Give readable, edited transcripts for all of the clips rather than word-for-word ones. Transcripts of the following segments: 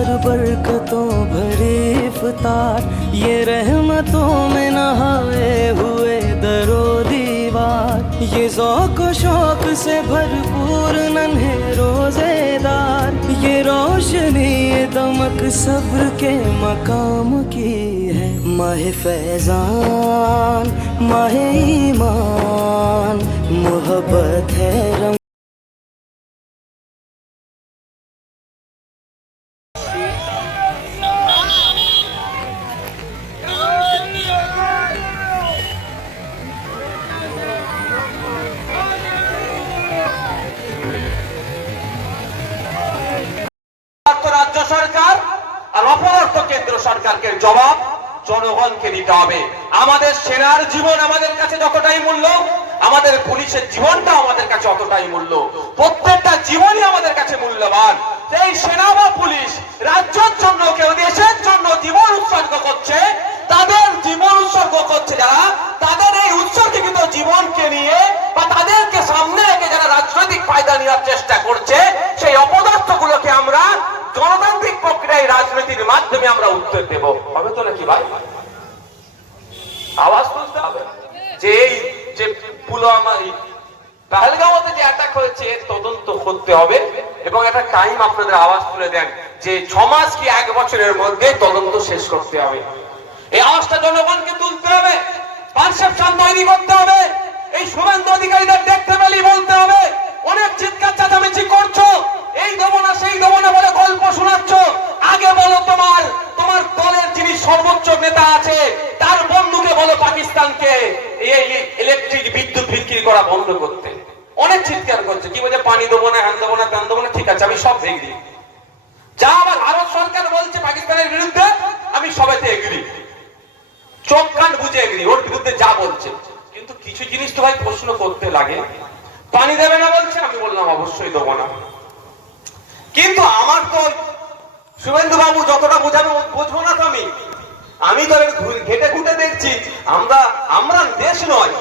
हर बरकतों भरी इफ्तार, ये रहमतों में नहाए हुए दरो दीवार, ये ज़ौक़ शौक़ से भरपूर नन्हे रोज़ेदार, ये रोशनी ये दमक सब्र के मकाम की है। माह फैज़ान माह ईमान मोहब्बत है रंग। রাজ্য সরকার আর অপরার্থ কেন্দ্র সরকারকে জবাব জনগণকে দিতে হবে। আমাদের সেনার জীবন আমাদের কাছে যতটাই মূল্য, আমাদের পুলিশের জীবনটা আমাদের কাছে অতটাই মূল্য। প্রত্যেকটা জীবনই আমাদের কাছে মূল্যবান। এই সেনা বা পুলিশ রাজ্যের জন্য, কেউ দেশের জন্য জীবন উৎসর্গ করছে, তাদের জীবন উৎসর্গ করছে যারা, তাদের এই উৎসর্গীকৃত জীবনকে নিয়ে বা তাদেরকে সামনে রেখে যারা রাজনৈতিক ফায়দা নেওয়ার চেষ্টা করছে, সেই অপদার্থগুলোকে আমরা গণতান্ত্রিক প্রক্রিয়ায় রাজনীতির মাধ্যমে আমরা উত্তর দেব। হবে তো নাকি ভাই? আওয়াজ তুলতে হবে যে এই যে পুলওয়ামা পহেলগাঁওতে যে অ্যাটাক হয়েছে তদন্ত করতে হবে এবং একটা টাইম আপনাদের আওয়াজ তুলে দেন যে 6 মাস কি 1 বছরের মধ্যে তদন্ত শেষ করতে হবে। এই আওয়াজটা জনগণকে তুলতে হবে, পারসেপশন তৈরি করতে হবে। এই শুভেন্দু অধিকারীদের দেখতে পেলেই বলতে হবে, অনেক চিৎকার চেঁচামেচি করছো, এই দেবো না সেই দেবো না বলে গল্প শোনাচ্ছ, আগে বলো তোমার দলের যিনি সর্বোচ্চ নেতা আছে তার বন্ধুকে বলো পাকিস্তানকে এই ইলেকট্রিক বিদ্যুৎ বিক্রি করা বন্ধ করতে। অনেক চিৎকার করছে, কি বলছে পানি দেবো না, হ্যান দেবো না, ত্যান দেবো না। ঠিক আছে, আমি সব এগ্রি। যা আবার ভারত সরকার বলছে পাকিস্তানের বিরুদ্ধে, আমি সবাইতে এগ্রি, চোখ কান বুঝে এগ্রি ওর বিরুদ্ধে যা বলছে। কিন্তু কিছু জিনিস তো ভাই প্রশ্ন করতে লাগে। পানি দেবে না বলছে, আমি বললাম অবশ্যই দেবো না। কিন্তু আমার তো শুভেন্দু বাবু যতটা বোঝাবে বুঝবো না তো আমি তো ঘেটে ঘুটে দেখছি। আমরা দেশ নয়,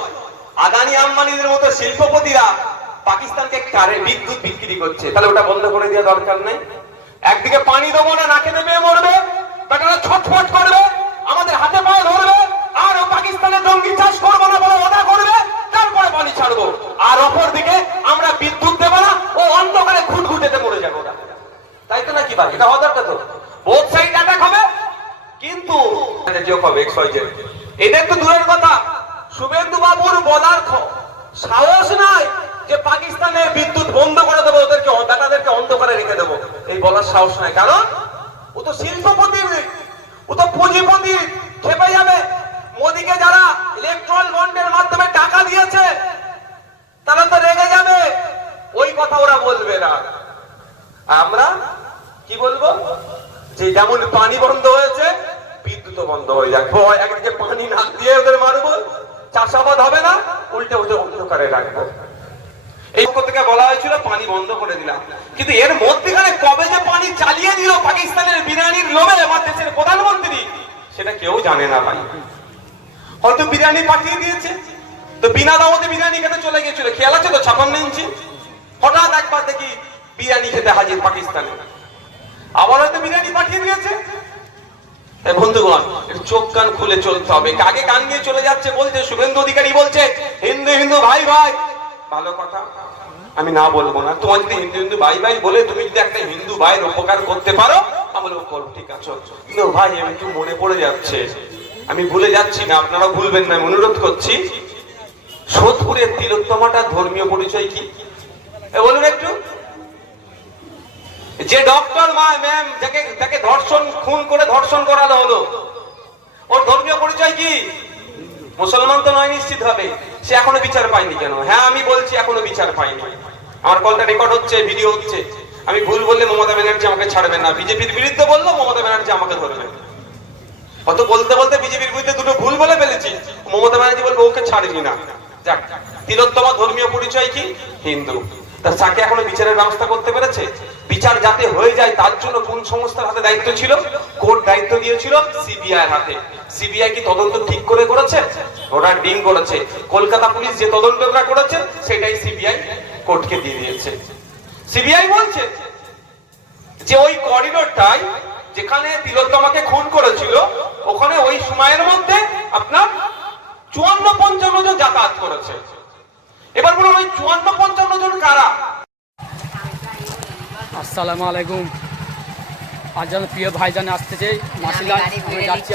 আদানি আম্বানিদের মতো শিল্পপতিরা পাকিস্তানকে কারে বিদ্যুৎ বিক্রি করছে, তাহলে ওটা বন্ধ করে দেওয়া দরকার নেই? একদিকে পানি দেবো না, নাকে দেবে মরবে, বেটারা ছটফট করবে, আমাদের হাতে পায়ে ধরবে, আর পাকিস্তানের জঙ্গি চাষ করবো না বলে ওটা করবে, তারপরে পানি ছাড়বো। আর অপর দিকে আমরা বিদ্যুৎ দেবো না, ও অন্ধকারে ঘুটঘুটেতে মরে যাবো। তাই তো নাকি ভাই? এটা হওয়ার তো বোথ সাইড অ্যাটাক হবে, কিন্তু এদের তো দূরের কথা। শুভেন্দু বাবুর বলার সাহস নাই যে পাকিস্তানের বিদ্যুৎ বন্ধ করে দেবো, ওদেরকে দাদাদেরকে অন্ধকারে রেখে দেবো, এই বলার সাহস নাই। কারণ ও তো শিল্পপতি, ও তো পুঁজিপতি, খেপে যাবে। মোদীকে যারা ইলেকট্রাল বন্ডের মাধ্যমে টাকা দিয়েছে তারা তো রেগে যাবে, ওই কথা ওরা বলবে না। আমরা কি বলবো যে যেমন পানি বন্ধ হয়েছে বিদ্যুৎ বন্ধ হয়ে যাক, একদিকে পানি না দিয়ে ওদের মারবো, চাষাবাদ হবে না, উল্টে ওদের অন্ধকারে রাখবো। এই পক্ষ থেকে বলা হয়েছিল পানি বন্ধ করে দিলাম, কিন্তু এর মধ্যেখানে কবে যে পানি চালিয়ে দিল পাকিস্তানের বিরিয়ানির লোভে আমার দেশের প্রধানমন্ত্রী, সেটা কেউ জানে না ভাই। হয়তো বিরিয়ানি পাঠিয়ে দিয়েছে, তো বিনা দাওয়াতে বিরিয়ানি খেতে চলে গিয়েছিল, খেয়াল আছে তো 56 ইঞ্চি, হঠাৎ একবার দেখি বিরিয়ানি খেতে হাজির পাকিস্তানে, আবার হয়তো বিরিয়ানি পাঠিয়ে দিয়েছে। বন্ধুগণ, চোখ কান খুলে চলতে হবে। কাকে কান নিয়ে চলে যাচ্ছে বলছে, শুভেন্দু অধিকারী বলছে হিন্দু হিন্দু ভাই ভাই, ভালো কথা, আমি না বলবো না। তোমার যদি হিন্দু হিন্দু ভাই ভাই বলে তুমি যদি একটা হিন্দু ভাইয়ের উপকার করতে পারো, আমি বলবো ঠিক আছে। কিন্তু ভাই আমি একটু মনে পড়ে যাচ্ছে, আমি ভুলে যাচ্ছি না, আপনারা ভুলবেন না, অনুরোধ করছি। সোদপুরের তিলোত্তমাটার ধর্মীয় পরিচয় কি বলুন একটু? যে ডক্টর ম্যাম যাকে খুন করে ধর্ষণ করানো হলো, ওর ধর্মীয় পরিচয় কি? মুসলমান তো নয় নিশ্চিত হবে। সে এখনো বিচার পায়নি কেন? হ্যাঁ আমি বলছি এখনো বিচার পায়নি। আমার কলটা রেকর্ড হচ্ছে, ভিডিও হচ্ছে। আমি ভুল বললে মমতা ব্যানার্জি আমাকে ছাড়বেন না, বিজেপির বিরুদ্ধে বললো মমতা ব্যানার্জি আমাকে ধরবে। হয়তো বলতে বলতে বিজেপির বিরুদ্ধে দুটো ভুল বলে ফেলেছি, মমতা ব্যানার্জি বলবে ওকে ছাড়বি না। যাক, তিলোত্তমা ধর্মীয় পরিচয় কি? হিন্দু। তাকে এখনো বিচারের ব্যবস্থা করতে পেরেছে? বিচার যাতে হয়ে যায় তার জন্য কোন সংস্থার হাতে দায়িত্ব ছিল? কোর্ট দায়িত্ব দিয়েছিল সিবিআই এর হাতে। সিবিআই কি তদন্ত ঠিক করে করেছে? ওরা ডিম করেছে। কলকাতা পুলিশ যে তদন্তটা করেছে সেটাই সিবিআই কোর্টকে দিয়ে দিয়েছে। সিবিআই বলছে যে ওই করিডোরটাই যেখানে তিলোত্তমাকে খুন করেছিল, ওখানে ওই সময়ের মধ্যে আপনার 54-55 জন যাতায়াত করেছে। এবার বলুন ওই 54-55 জন কারা? আসসালামু আলাইকুম। আজ আমার প্রিয় ভাইজান আসতেছে মাসিলায়, আমরা যাচ্ছি।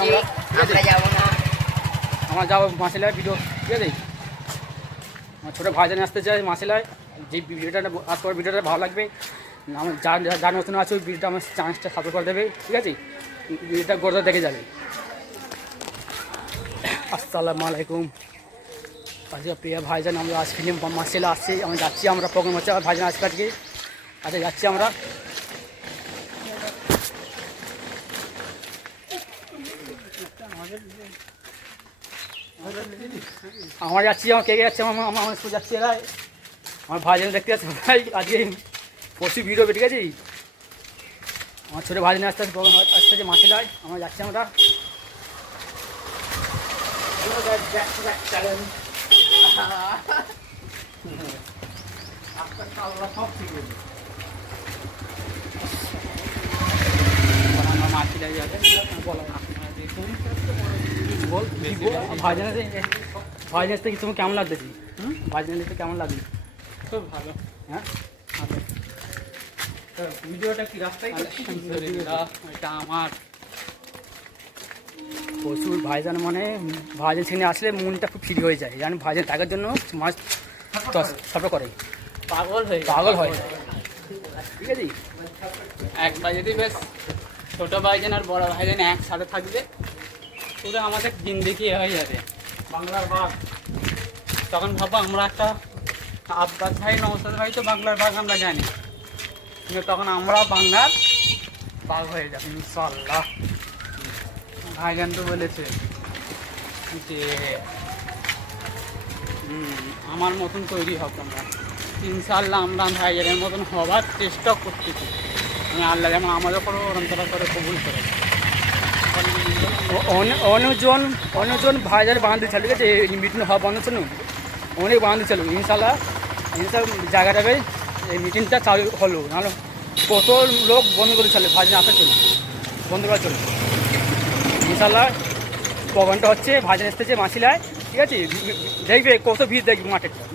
আমরা যাবো মাসিলায় ভিডিও, ঠিক আছে? আমার ছোটো ভাইজান আসতে চাই মাসিলায়। যে ভিডিওটা আজকে ভিডিওটা ভালো লাগবে, আমার যার নতুন আছে ওই ভিডিওটা আমার চ্যানেলটা সাপোর্ট করে দেবে, ঠিক আছে? ভিডিওটা গড়ে দেখে যাবে। আসসালামু আলাইকুম। আজকে প্রিয় ভাইজান আমরা আজ ফিল্ম মাসিলা আসছি, আমরা যাচ্ছি। আমরা প্রোগ্রাম হচ্ছে আমার ভাইজান আসবে আজকে। আচ্ছা যাচ্ছি আমরা। আমার যাচ্ছি, আমার কে কে যাচ্ছে, আমার যাচ্ছি। এরা আমার ভাইজান দেখতে যাচ্ছে ভাই, আজকে প্রচুর ভিড় হবে, ঠিক আছে? আমার ছোটো ভাইজান আসতে আসতে মাসিলায়, আমরা যাচ্ছি। আমরা সব ঠিক আছে। ভাইজান থেকে তুমি কেমন লাগতেছি? ভাইজান দেখতে কেমন লাগছে? খুব ভালো। হ্যাঁ, ভিডিওটা কি রাস্তায় এটা আমার প্রচুর ভাইজান, মানে ভাইজান সেখানে আসলে মনটা খুব ফ্রি হয়ে যায়, জানেন? ভাইজান থাকার জন্য মাছ সফর করে পাগল হয়, ঠিক আছে? একবার যদি বেশ ছোটো ভাইজান আর বড় ভাইজান একসাথে থাকবে, পুরো আমাদের জিন্দেগি হয়ে যাবে বাংলার বাঘ। তখন ভাবো আমরা একটা আব্বাস ভাই নওশাদ ভাই তো বাংলার বাঘ আমরা জানি, কিন্তু তখন আমরা বাংলার বাঘ হয়ে যাবে ইনশাল্লাহ। ভাইজান তো বলেছে যে আমার মতন তৈরি হব আমরা, ইনশাল্লাহ আমরা ভাইজানের মতন হবার চেষ্টা করতেছি। আমি আল্লাহ যেমন আমাদের উপর অন্তরা করে কবুল করে। অন্যজন ভাইজান বাঁধতে ছিল, ঠিক আছে? মিটিং হওয়া বন্ধ ছিল, অনেক বাঁধতে ছিল। ইনশাল্লাহ জায়গাটা বেশ এই মিটিংটা চালু হলো, নাহলে কত লোক বন্ধ করে চলে, ভাইজান আসার জন্য বন্ধ করার জন্য। ইনশাল্লাহ প্রোগ্রামটা হচ্ছে, ভাইজান এসতেছে মাসিলায়, ঠিক আছে? দেখবে কত ভিড়, দেখবে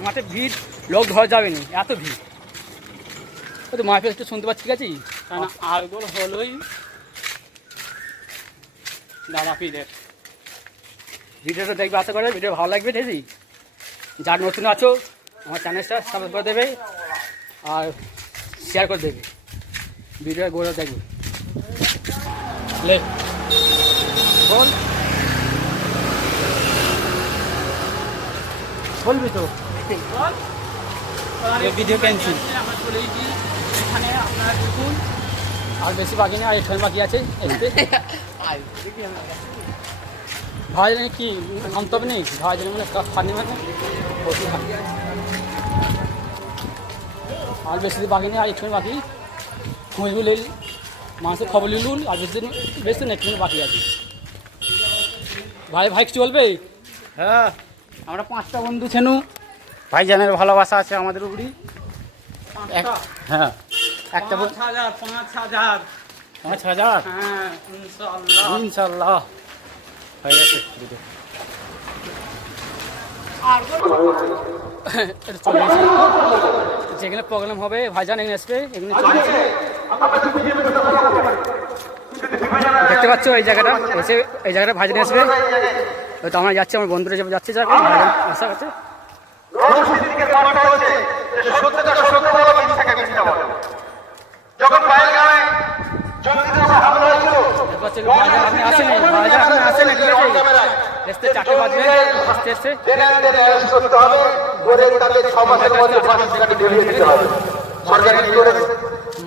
মাঠে ভিড়, লোক ধরা যাবে না, এত ভিড়। ওই তো মাহফিল একটু শুনতে পাচ্ছি, ঠিক আছে? কারণ আলগোল হলোই দাদা পীরের। ভিডিওটা দেখবে, আশা করে ভিডিও ভালো লাগবে, ঠিক আছে? যার নতুন আছো আমার চ্যানেলটা সাবস্ক্রাইব করে দেবে আর শেয়ার করে দেবে, ভিডিওটা গোড়া দেখবে। বল, বলবি তো ভিডিও ক্যান্সেল। আমরা চলে গেছি এখানে, আপনারা দেখুন। আর বেশি বাকি নেই, আর একটু বাকি আছে। ভাইজান কি গন্তব্য নেই, ভাইজান মানে ফানি, মানে আর বেশি বাকি নেই, আর একটু বাকি খুঁজবু নিল, মানুষের খবর নিলুন। আর বেশি না, একটু বাকি আছে। ভাই কিছু বলবে? হ্যাঁ, আমরা 5টা বন্ধু ছেনু, ভাইজানের ভালোবাসা আছে আমাদের উপরই। হ্যাঁ, একটা 5,000 হ্যাঁ, ইনশাল্লাহ হয়ে গেছে। চলে গেছি, যেখানে প্রোগ্রাম হবে ভাইজান এখানে আসবে, এখানে চলে গেছে। দেখতে পাচ্ছ এই জায়গাটা, এসে এই জায়গাটা ভাইজান আসবে। তো আমরা যাচ্ছি, আমার বন্ধুরা যাচ্ছে, ভাইজান আসা আছে।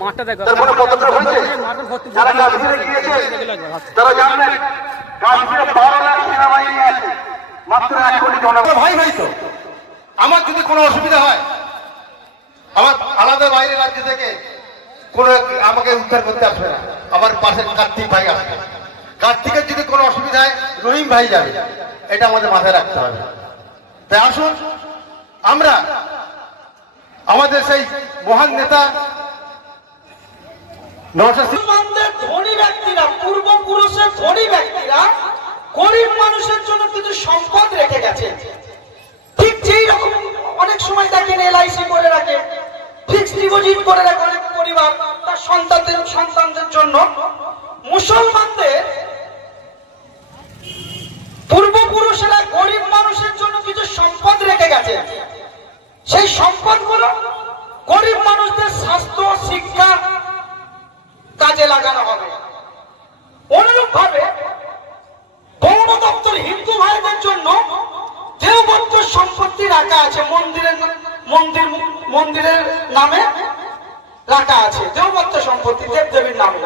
মাঠটা দেখো, ভাই ভাই তো আমার যদি কোনো অসুবিধা হয়, আমার আলাদা বাইরে রাজ্য থেকে কোনো আমাকে উদ্ধার করতে আসবে না, আমার পাশে কার্তিক ভাই আসবে। কার্তিকের যদি কোনো অসুবিধা হয় রহিম ভাই যাবে, এটা আমাদের মাথায় রাখতে হবে। তাই আসুন আমরা আমাদের সেই মহান নেতা মুসলমানদের ধনী ব্যক্তিরা, পূর্বপুরুষের ধনী ব্যক্তিরা গরিব মানুষের জন্য কিছু সম্পদ রেখে গেছে। ঠিক যেই রকম অনেক সময় দেখেন এলআইসি করে রাখে, ফিক্সড ডিপোজিট করে রাখে অনেক পরিবার তার সন্তানদের জন্য, মুসলমানদের পূর্বপুরুষেরা গরিব মানুষের জন্য কিছু সম্পদ রেখে গেছে। সেই সম্পদগুলো গরিব মানুষদের স্বাস্থ্য, শিক্ষা কাজে লাগানো হবে। অনুরূপ ভাবে গৌণ দপ্তর হিন্দু ভাইদের জন্য দেওবত্ত সম্পত্তি রাখা আছে, মন্দিরের নামে রাখা আছে দেওবত্ত সম্পত্তি, দেবদেবীর নামে।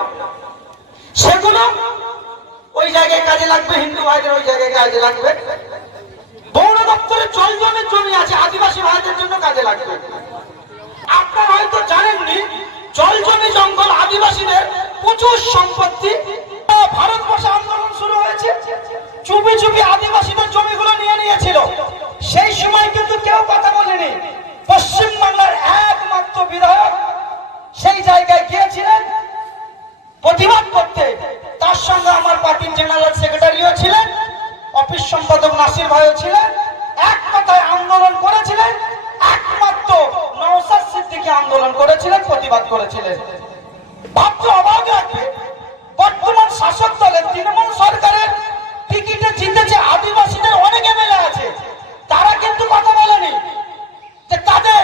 সেগুলো ওই জায়গায় কাজে লাগবে, হিন্দু ভাইদের ওই জায়গায় কাজে লাগবে। গৌণ দপ্তরে জল জমির জমি আছে, আদিবাসী ভাইদের জন্য কাজে লাগবে। আপনারা হয়তো জানেননি, জল জমি জঙ্গল আদিবাসীদের প্রচুর সম্পত্তি। ভারতবর্ষে আন্দোলন শুরু হয়েছে, চুপি চুপি আদিবাসীদের জমিগুলো নিয়ে নিয়েছিল। সেই সময় কিন্তু কেউ কথা বলেনি। পশ্চিম বাংলার একমাত্র বিধায়ক সেই জায়গায় গিয়েছিলেন প্রতিবাদ করতে। তার সঙ্গে আমার পার্টির জেনারেল সেক্রেটারিও ছিলেন, অফিস সম্পাদক নাসির ভাইও ছিলেন। এক কথায় আন্দোলন করেছিলেন। একমাত্র নওশাদ সিদ্দিকী আন্দোলন করেছিলেন, প্রতিবাদ করেছিলেন। ভাবতে অবাক লাগবে, বর্তমান শাসক দলের তৃণমূল সরকারের টিকিটে জিতেছে আদিবাসীদের অনেক এমএলএ আছে, তারা কিন্তু কথা বলেনি যে তাদের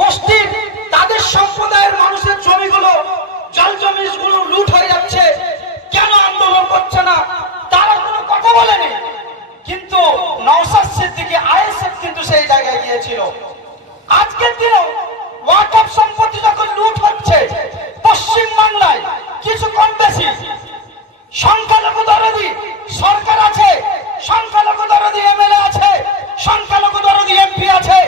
গোষ্ঠীর, তাদের সম্প্রদায়ের মানুষের জমিগুলো, জল জমিগুলো লুট হয়ে যাচ্ছে, কেন আন্দোলন করছে না, তারা কোনো কথা বলেনি। কিন্তু নওশাদ সিদ্দিকী আইএসএফ কিন্তু সেই জায়গায় গিয়েছিল। আজকের দিনেও ওয়াকফ সম্পত্তি যখন লুট হচ্ছে পশ্চিম বাংলায়, কিছু কম বেশি সংখ্যালঘু দরদি সরকার আছে, সংখ্যালঘু দরদি এমএলএ আছে, সংখ্যালঘু দরদি এমপি আছে,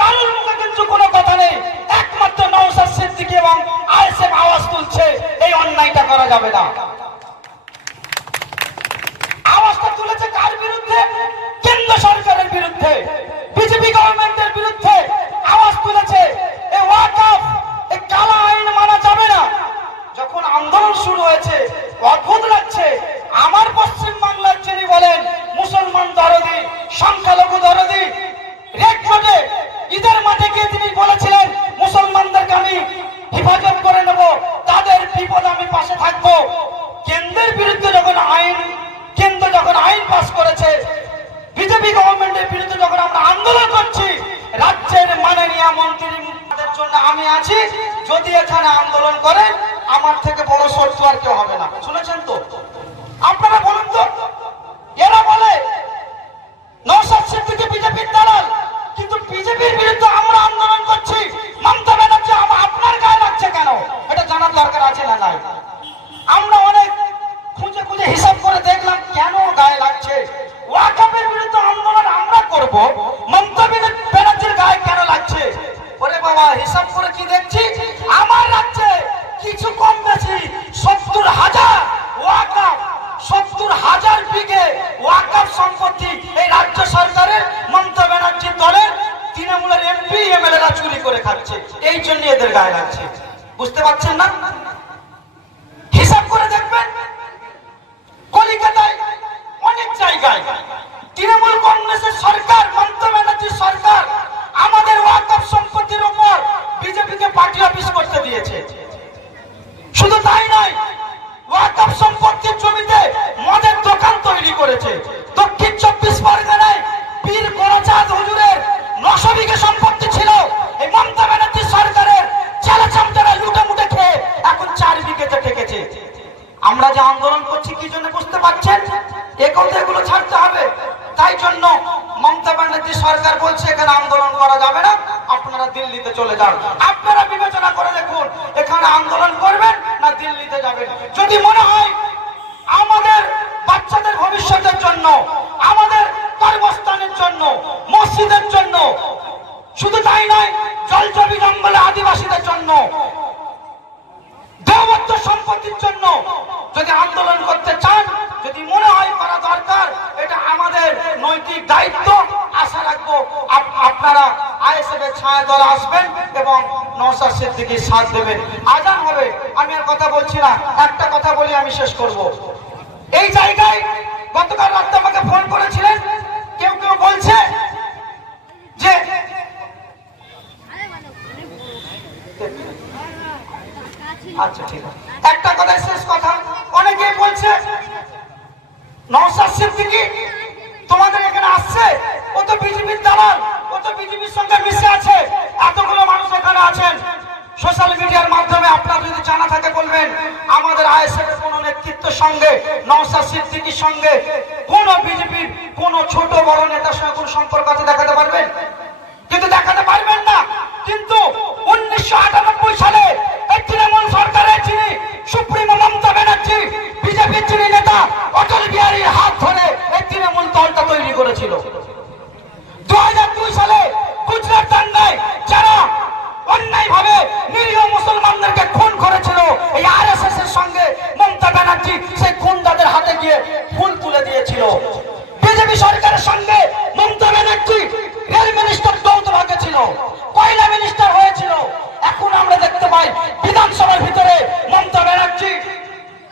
কারোর মুখে কিন্তু কোনো কথা নেই। একমাত্র নওশাদ সিদ্দিকী এবং আইএসএফ আওয়াজ তুলছে, এই অন্যায়টা করা যাবে না। আওয়াজটা তুলেছে কার বিরুদ্ধে? কেন্দ্র সরকারের বিরুদ্ধে, বিজেপি গভর্নমেন্টের বিরুদ্ধে আওয়াজ তুলেছে। এই ওয়াকফ, এই কালা আইন মানা যাবে না। যখন আন্দোলন শুরু হয়েছে, অদ্ভুত লাগছে, আমার পশ্চিম বাংলার যিনি বলেন মুসলমান দরদি, সংখ্যালঘু দরদি, রেড রোডে ঈদের মাঠে গিয়ে তিনি বলেছিলেন মুসলমানদেরকে আমি হেফাজত করে নেব, তাদের বিপদ আমি পাশে থাকবো। কেন্দ্রের বিরুদ্ধে যখন কেন্দ্র যখন আইন পাস করেছে, বিজেপি গভর্নমেন্টের বিরুদ্ধে যখন আমরা আন্দোলন করছি, রাজ্যের মাননীয় মন্ত্রীদের জন্য আমি আছি। যদি এখানে আন্দোলন করে, আমার থেকে বড় শত্রু আর কেউ হবে না। শুনেছেন তো? আপনারা বলুন তো, এরা বলে নওশাদ সিদ্দিকী বিজেপির দালাল, কিন্তু বিজেপির বিরুদ্ধে আমরা আন্দোলন করছি। মমতা ব্যানার্জি আপনার গায়ে লাগছে কেন, এটা জানার দরকার আছে না নাই? আমরা অনেক খুঁজে খুঁজে হিসাব করে দেখলাম কেন গায়ে লাগছে। ওয়াকফের বিরুদ্ধে আন্দোলন আমরা করব, মমতা ব্যানার্জির গায়ে কেন লাগছে? ওরে বাবা, হিসাব করে কি দেখছি, আমার রাজ্যে কিছু কম বেশি 70,000 ওয়াকফ, 70,000 বিঘে ওয়াকফ সম্পত্তি এই রাজ্য সরকারের মমতা ব্যানার্জির দলের তৃণমূলের এমপি এমএলএরা চুরি করে খাচ্ছে। এই জন্য এদের গায়ে লাগছে। বুঝতে পারছেন না? হিসাব করে দেখবেন, কলিকাতায় অনেক জায়গায় তৃণমূল কংগ্রেসের সরকার, মমতা ব্যানার্জির সরকার আমাদের ওয়াকফ সম্পত্তির উপর বিজেপিকে পার্টি অফিস করতে দিয়েছে। শুধু তাই নয়, ওয়াকফ সম্পত্তির জমিতে মদের দোকান তৈরি করেছে। দক্ষিণ 24 পরগনায় পীর গোরাচাঁদ হুজুরের 900 বিঘে সম্পত্তি ছিল, এই মমতা ব্যানার্জির সরকারের ছেলে চামচারা লুটে মুটে খেয়ে এখন 4 বিঘেতে ঠেকেছে। আমরা যে আন্দোলন করছি কি জন্য বুঝতে পারছেন? এগুলো ছাড়তে হবে। তাই জন্য মমতা ব্যানার্জি সরকার বলছে এখানে আন্দোলন করা যাবে না, আপনারা দিল্লিতে চলে যান। আপনারা বিবেচনা করে দেখুন, এখানে আন্দোলন করবেন না দিল্লিতে যাবেন। যদি মনে হয় আমাদের বাচ্চাদের ভবিষ্যতের জন্য, আমাদের কর্মস্থানের জন্য, মসজিদের জন্য, শুধু তাই নয়, জল জমি জঙ্গলে আদিবাসীদের জন্য, দেওবত্ত সম্পত্তির জন্য যদি আন্দোলন করতে চান, যদি মনে হয় করা দরকার, এটা আমাদের নৈতিক দায়িত্ব। আশা রাখবো আপনারা আইএসএফ এর ছায়া দল আসবেন এবং নওশাদ সিদ্দিকীর সাথ দেবেন। আজান হবে, আমি আর কথা বলছি না, একটা কথা বলি আমি শেষ করব। এই জায়গায় গতকাল রাতে আমাকে ফোন করেছিলেন, কেউ কেউ বলছে যে আচ্ছা ঠিক আছে, একটা কথা শেষ কথা, অনেকে বলছে নওশাদ সিদ্দিকী তোমাদের এখানে আসছে, ও তো বিজেপির দালাল, ও তো বিজেপির সঙ্গে মিশে আছে। এতগুলো মানুষ এখানে আছেন, সোশ্যাল মিডিয়ার মাধ্যমে আপনার যদি জানা থাকে বলবেন। আমাদের আইএসএফ এর কোন নেতৃত্বের সঙ্গে নওশাদ সিদ্দিকীর সঙ্গে কোন বিজেপির কোন ছোট বড় নেতার সঙ্গে কোন সম্পর্ক আছে দেখাতে পারবেন? কিন্তু দেখাতে পারবেন না। কিন্তু 1998 সালে এই তৃণমূল সরকারের যিনি সুপ্রিমো মমতা ব্যানার্জি, বিজেপির যিনি নেতা অটল বিহারীর হাত ধরে এই তৃণমূল দলটা তৈরি করেছিল। 2002 সালে গুজরাট দাঙ্গায় যারা অন্যায়ভাবে নিরীহ মুসলমানদেরকে খুন করেছিল, এই আরএসএস এর সঙ্গে মমতা ব্যানার্জি সেই খুনদাদের হাতে গিয়ে ফুল তুলে দিয়েছিল। বিজেপি সরকারের সঙ্গে মমতা ব্যানার্জি রেল মিনিস্টার যৌথ ভাগে ছিল, কয়লা মিনিস্টার হয়েছিল। এখন আমরা দেখতে পাই বিধানসভার ভিতরে মমতা ব্যানার্জি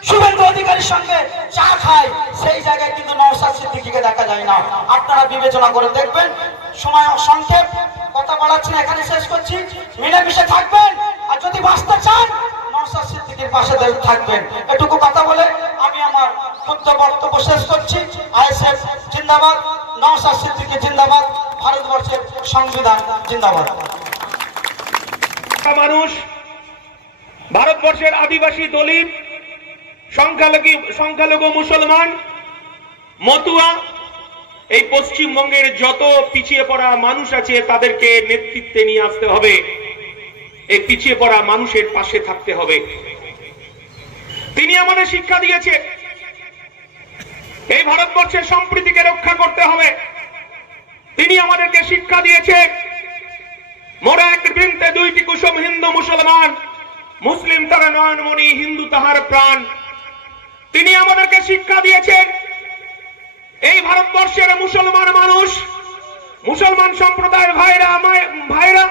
শুভেন্দু অধিকারীর সঙ্গে চা খায়, সেই জায়গায় কিন্তু নওশাদ সিদ্দিকীকে দেখা যায় না। আপনারা বিবেচনা করে দেখবেন। সময় সংক্ষেপ, কথা বলাচ্ছি না, এখানে শেষ করছি। মিলেমিশে থাকবেন, আর যদি বাঁচতে চান নওশাদ সিদ্দিকীর পাশে থাকবেন। এটুকু কথা বলে আমি আমার ক্ষুদ্র বক্তব্য শেষ করছি। আইএসএফ জিন্দাবাদ, নওশাদ সিদ্দিকী জিন্দাবাদ, ভারতবর্ষের সংবিধান জিন্দাবাদ। মানুষ, ভারতবর্ষের আদিবাসী, দলিত, সংখ্যালঘু মুসলমান, মতুয়া, এই পশ্চিমবঙ্গের যত পিছিয়ে পড়া মানুষ আছে তাদেরকে নেতৃত্বে নিয়ে আসতে হবে। এই পিছিয়ে পড়া মানুষের পাশে থাকতে হবে। তিনি আমাদের শিক্ষা দিয়েছে এই ভারতবর্ষের সম্প্রীতিকে রক্ষা করতে হবে। তিনি আমাদেরকে শিক্ষা দিয়েছে মোরা এক বৃন্তে দুইটি কুসুম, হিন্দু মুসলমান, মুসলিম তারা নয়নমণি, হিন্দু তাহার প্রাণ। তিনি আমাদেরকে শিক্ষা দিয়েছেন এই ভারতবর্ষের মুসলমান মানুষ, মুসলমান সম্প্রদায়ের ভাইরা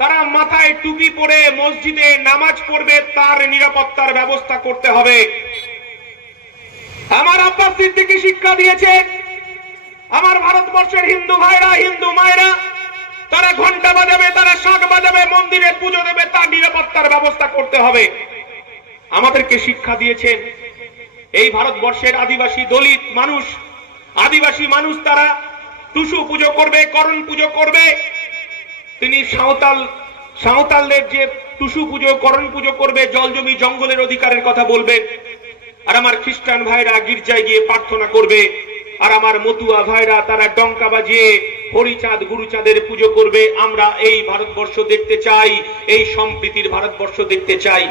তারা মাথায় টুপি পরে মসজিদে নামাজ পড়বে, তার নিরাপত্তার ব্যবস্থা করতে হবে। আমার আব্বাস সিদ্দিকী শিক্ষা দিয়েছে আমার ভারতবর্ষের হিন্দু ভাইরা, হিন্দু মায়েরা তারা ঘন্টা বাজাবে, তারা শাঁখ বাজাবে, মন্দিরে পুজো দেবে, তার নিরাপত্তার ব্যবস্থা করতে হবে। আমাদেরকে শিক্ষা দিয়েছেন এই ভারতবর্ষের আদিবাসী, দলিত মানুষ, আদিবাসী মানুষ তারা টুসু পুজো করবে, করণ পুজো করবে। তিনি সাঁওতালদের যে টুসু পুজো, করণ পুজো করবে, জল জমি জঙ্গলের অধিকারের কথা বলবে। আর আমার খ্রিস্টান ভাইরা গির্জায় গিয়ে প্রার্থনা করবে। আর আমার মতুয়া ভাইরা তারা ডঙ্কা বাজিয়ে হরিচাঁদ গুরুচাঁদের পুজো করবে। আমরা এই ভারতবর্ষ দেখতে চাই, এই সম্প্রীতির ভারতবর্ষ দেখতে চাই।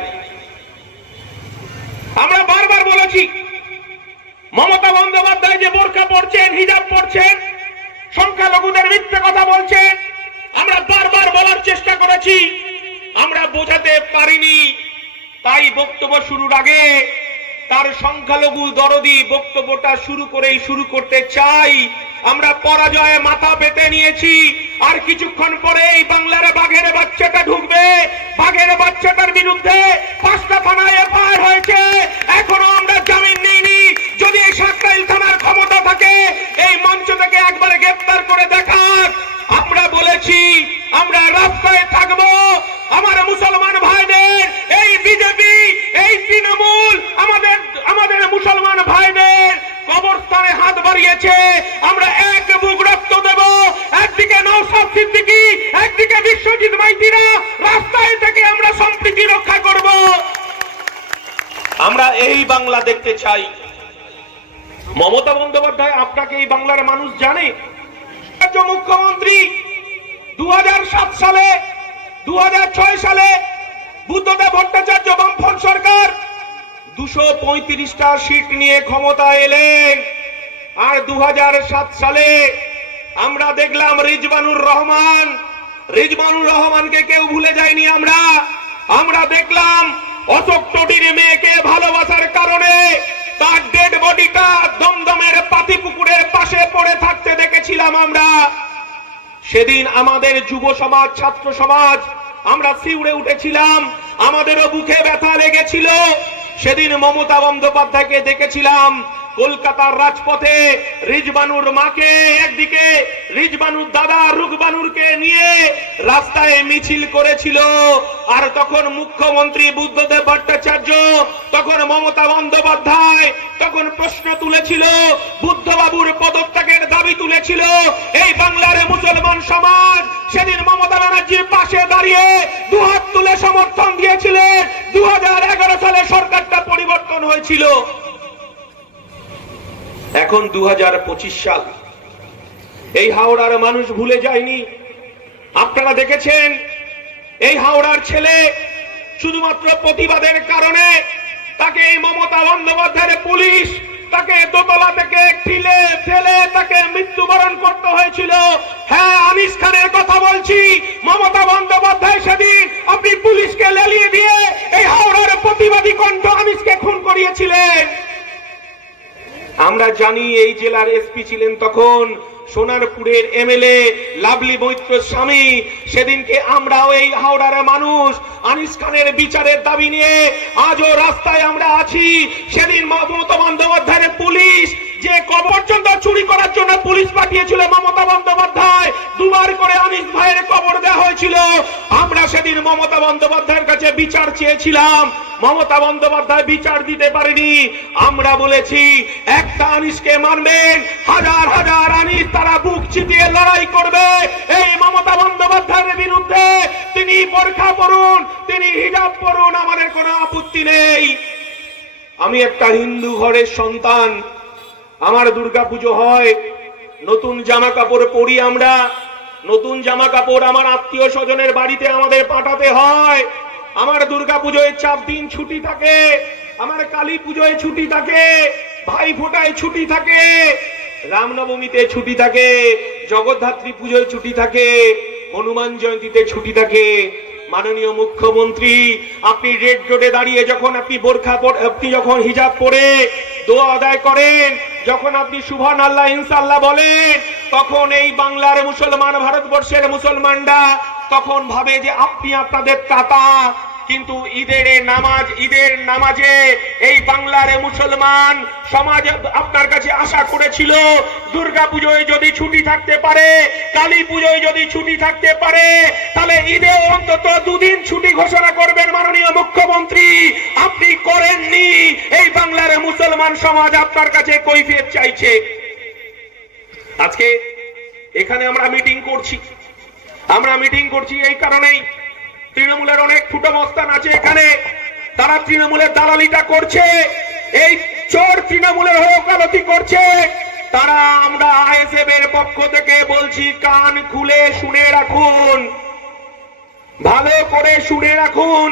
আমরা বারবার বলেছি মমতা বন্দ্যোপাধ্যায় যে বোরকা পরছেন, হিজাব পরছেন, সংখ্যালঘুদের মিথ্যে কথা বলছেন, আমরা বারবার বলার চেষ্টা করেছি, আমরা বোঝাতে পারিনি। তাই বক্তব্য শুরুর আগে তার সংখ্যালঘু দরদি বক্তব্যটা শুরু করতে চাই। আমরা পরাজয়ে মাথা পেতে নিয়েছি। আর কিছুক্ষণ পরেই বাংলার বাঘের বাচ্চাটা ঢুকবে। বাঘের বাচ্চাটার বিরুদ্ধে 5টা থানায় এফআইআর হয়েছে, এখনো আমরা জামিন নিইনি। যদি এই সাকরাইল থানার ক্ষমতা থাকে এই মঞ্চ থেকে একবারে গ্রেফতার করে দেখাক। আমরা বলেছি আমরা রাস্তায় থাকবো। আমার মুসলমান ভাইদের এই বিজেপি, এই তৃণমূল আমাদের মুসলমান ভাইদের কবরস্থানে হাত বাড়িয়েছে। আমরা এক বুক রক্ত দেব। একদিকে নওশাদ সিদ্দিকী, একদিকে বিশ্বজিৎ মাইতিরা রাস্তায় থেকে আমরা সম্প্রীতি রক্ষা করব। আমরা এই বাংলা দেখতে চাই। মমতা বন্দ্যোপাধ্যায়, আপনাকে এই বাংলার মানুষ জানে। রাজ্য মুখ্যমন্ত্রী 2007 সালে, 2006 সালে বুদ্ধদেব ভট্টাচার্য বামফ্রন্ট সরকার 235টা সিট নিয়ে ক্ষমতায় এলেন। আর 2007 সালে আমরা দেখলাম রিজওয়ানুর রহমানকে কেউ ভুলে যায়নি। আমরা দেখলাম অশোক টোডির মেয়েকে ভালোবাসার কারণে তার ডেড বডিটা দমদমের পাতিপুকুরের পাশে পড়ে থাকতে দেখেছিলাম আমরা। সেদিন আমাদের যুব সমাজ, ছাত্র সমাজ আমরা শিউরে উঠেছিলাম, আমাদেরও বুকে ব্যথা লেগেছিল। সেদিন মমতা বন্দ্যোপাধ্যায়কে দেখেছিলাম কলকাতার রাজপথে রিজবানুর মাকে একদিকে, রিজবানুর দাদা রুকবানুরকে নিয়ে রাস্তায় মিছিল করেছিল। আর তখন মুখ্যমন্ত্রী বুদ্ধদেব ভট্টাচার্য, তখন মমতা বন্দ্যোপাধ্যায় তখন প্রশ্ন তুলেছিল, বুদ্ধবাবুর পদত্যাগের দাবি তুলেছিল। এই বাংলার মুসলমান সমাজ সেদিন মমতা ব্যানার্জির পাশে দাঁড়িয়ে দুহাত তুলে সমর্থন দিয়েছিলেন। 2011 সালে সরকারটা পরিবর্তন হয়েছিল। এখন 2025 সাল, এই হাওড়ার মানুষ ভুলে যায়নি। আপনারা দেখেছেন এই হাওড়ার ছেলে শুধুমাত্র প্রতিবাদের কারণে তাকে এই মমতা বন্দ্যোপাধ্যায়ের পুলিশ তাকে দোতলা থেকে ঠেলে ফেলে তাকে মৃত্যুবরণ করতে হয়েছিল। হ্যাঁ, আনিস খানের কথা বলছি। মমতা বন্দ্যোপাধ্যায় সেদিন আপনি পুলিশকে লেলিয়ে দিয়ে এই হাওড়ার প্রতিবাদী কণ্ঠ আনিসকে খুন করিয়েছিলেন। আমরা জানি এই জেলার এসপি ছিলেন তখন সোনারপুরের এমএলএ লাভলি মৈত্রের স্বামী। সেদিনকে আমরাও এই হাওড়ার মানুষ আনিস খানের বিচারের দাবি নিয়ে আজও রাস্তায় আমরা আছি। সেদিন মমতা বন্দ্যোপাধ্যায়ের পুলিশ যে পর্যন্ত চুরি করার জন্য পুলিশ পাঠিয়েছিল মমতা বন্দ্যোপাধ্যায়, দুবার করে আনিস ভাইয়ের কবর দেওয়া হয়েছিল। আমরা সেদিন মমতা বন্দ্যোপাধ্যায়ের কাছে বিচার চেয়েছিলাম, মমতা বন্দ্যোপাধ্যায় বিচার দিতে পারেনি। আমরা বলেছি একটা আনিসকে মারবেন, হাজার হাজার আনিস তারা বুক চিতিয়ে লড়াই করবে এই মমতা বন্দ্যোপাধ্যায়ের বিরুদ্ধে। তিনি বোরখা পরুন, তিনি হিজাব পরুন, আমাদের কোনো আপত্তি নেই। আমি একটা হিন্দু ঘরের সন্তান, আমার দুর্গাপুজো হয়, নতুন জামা কাপড় পরি আমরা, নতুন জামা কাপড় আমার আত্মীয় স্বজনের বাড়িতে আমাদের পাঠাতে হয়। আমার দুর্গাপুজোয় 4 দিন ছুটি থাকে, আমার কালী পুজোয় ছুটি থাকে, ভাই ফোঁটায় ছুটি থাকে, রামনবমীতে ছুটি থাকে, জগদ্ধাত্রী পুজোয় ছুটি থাকে, হনুমান জয়ন্তীতে ছুটি থাকে। মাননীয় মুখ্যমন্ত্রী, আপনি রেড রোডে দাঁড়িয়ে যখন আপনি আপনি যখন হিজাব পরে দোয়া আদায় করেন, যখন আপনি সুবহানাল্লাহ ইনশাআল্লাহ বলেন, তখন এই বাংলার মুসলমান, ভারতবর্ষের মুসলমানরা তখন ভাবে যে আপনি আপনাদের তাতা। কিন্তু ঈদের নামাজে এই বাংলার মুসলমান সমাজ আপনার কাছে আশা করেছিল দুর্গা পুজোয় যদি ছুটি থাকতে পারে, কালী পুজোয় যদি ছুটি থাকতে পারে, তাহলে ঈদে অন্তত 2 দিন ছুটি ঘোষণা করবেন মাননীয় মুখ্যমন্ত্রী। আপনি করেননি। এই বাংলার মুসলমান সমাজ আপনার কাছে কৈফিয়ত চাইছে। আজকে এখানে আমরা মিটিং করছি এই কারণেই, তৃণমূলের অনেক ফুটো মস্তান আছে এখানে, তারা তৃণমূলের দালালিটা করছে, এই চোর তৃণমূলের হয়ে ওকালতি করছে। তারা আমরা আইএসএফ এর পক্ষ থেকে বলছি, কান খুলে শুনে রাখুন, ভালো করে শুনে রাখুন,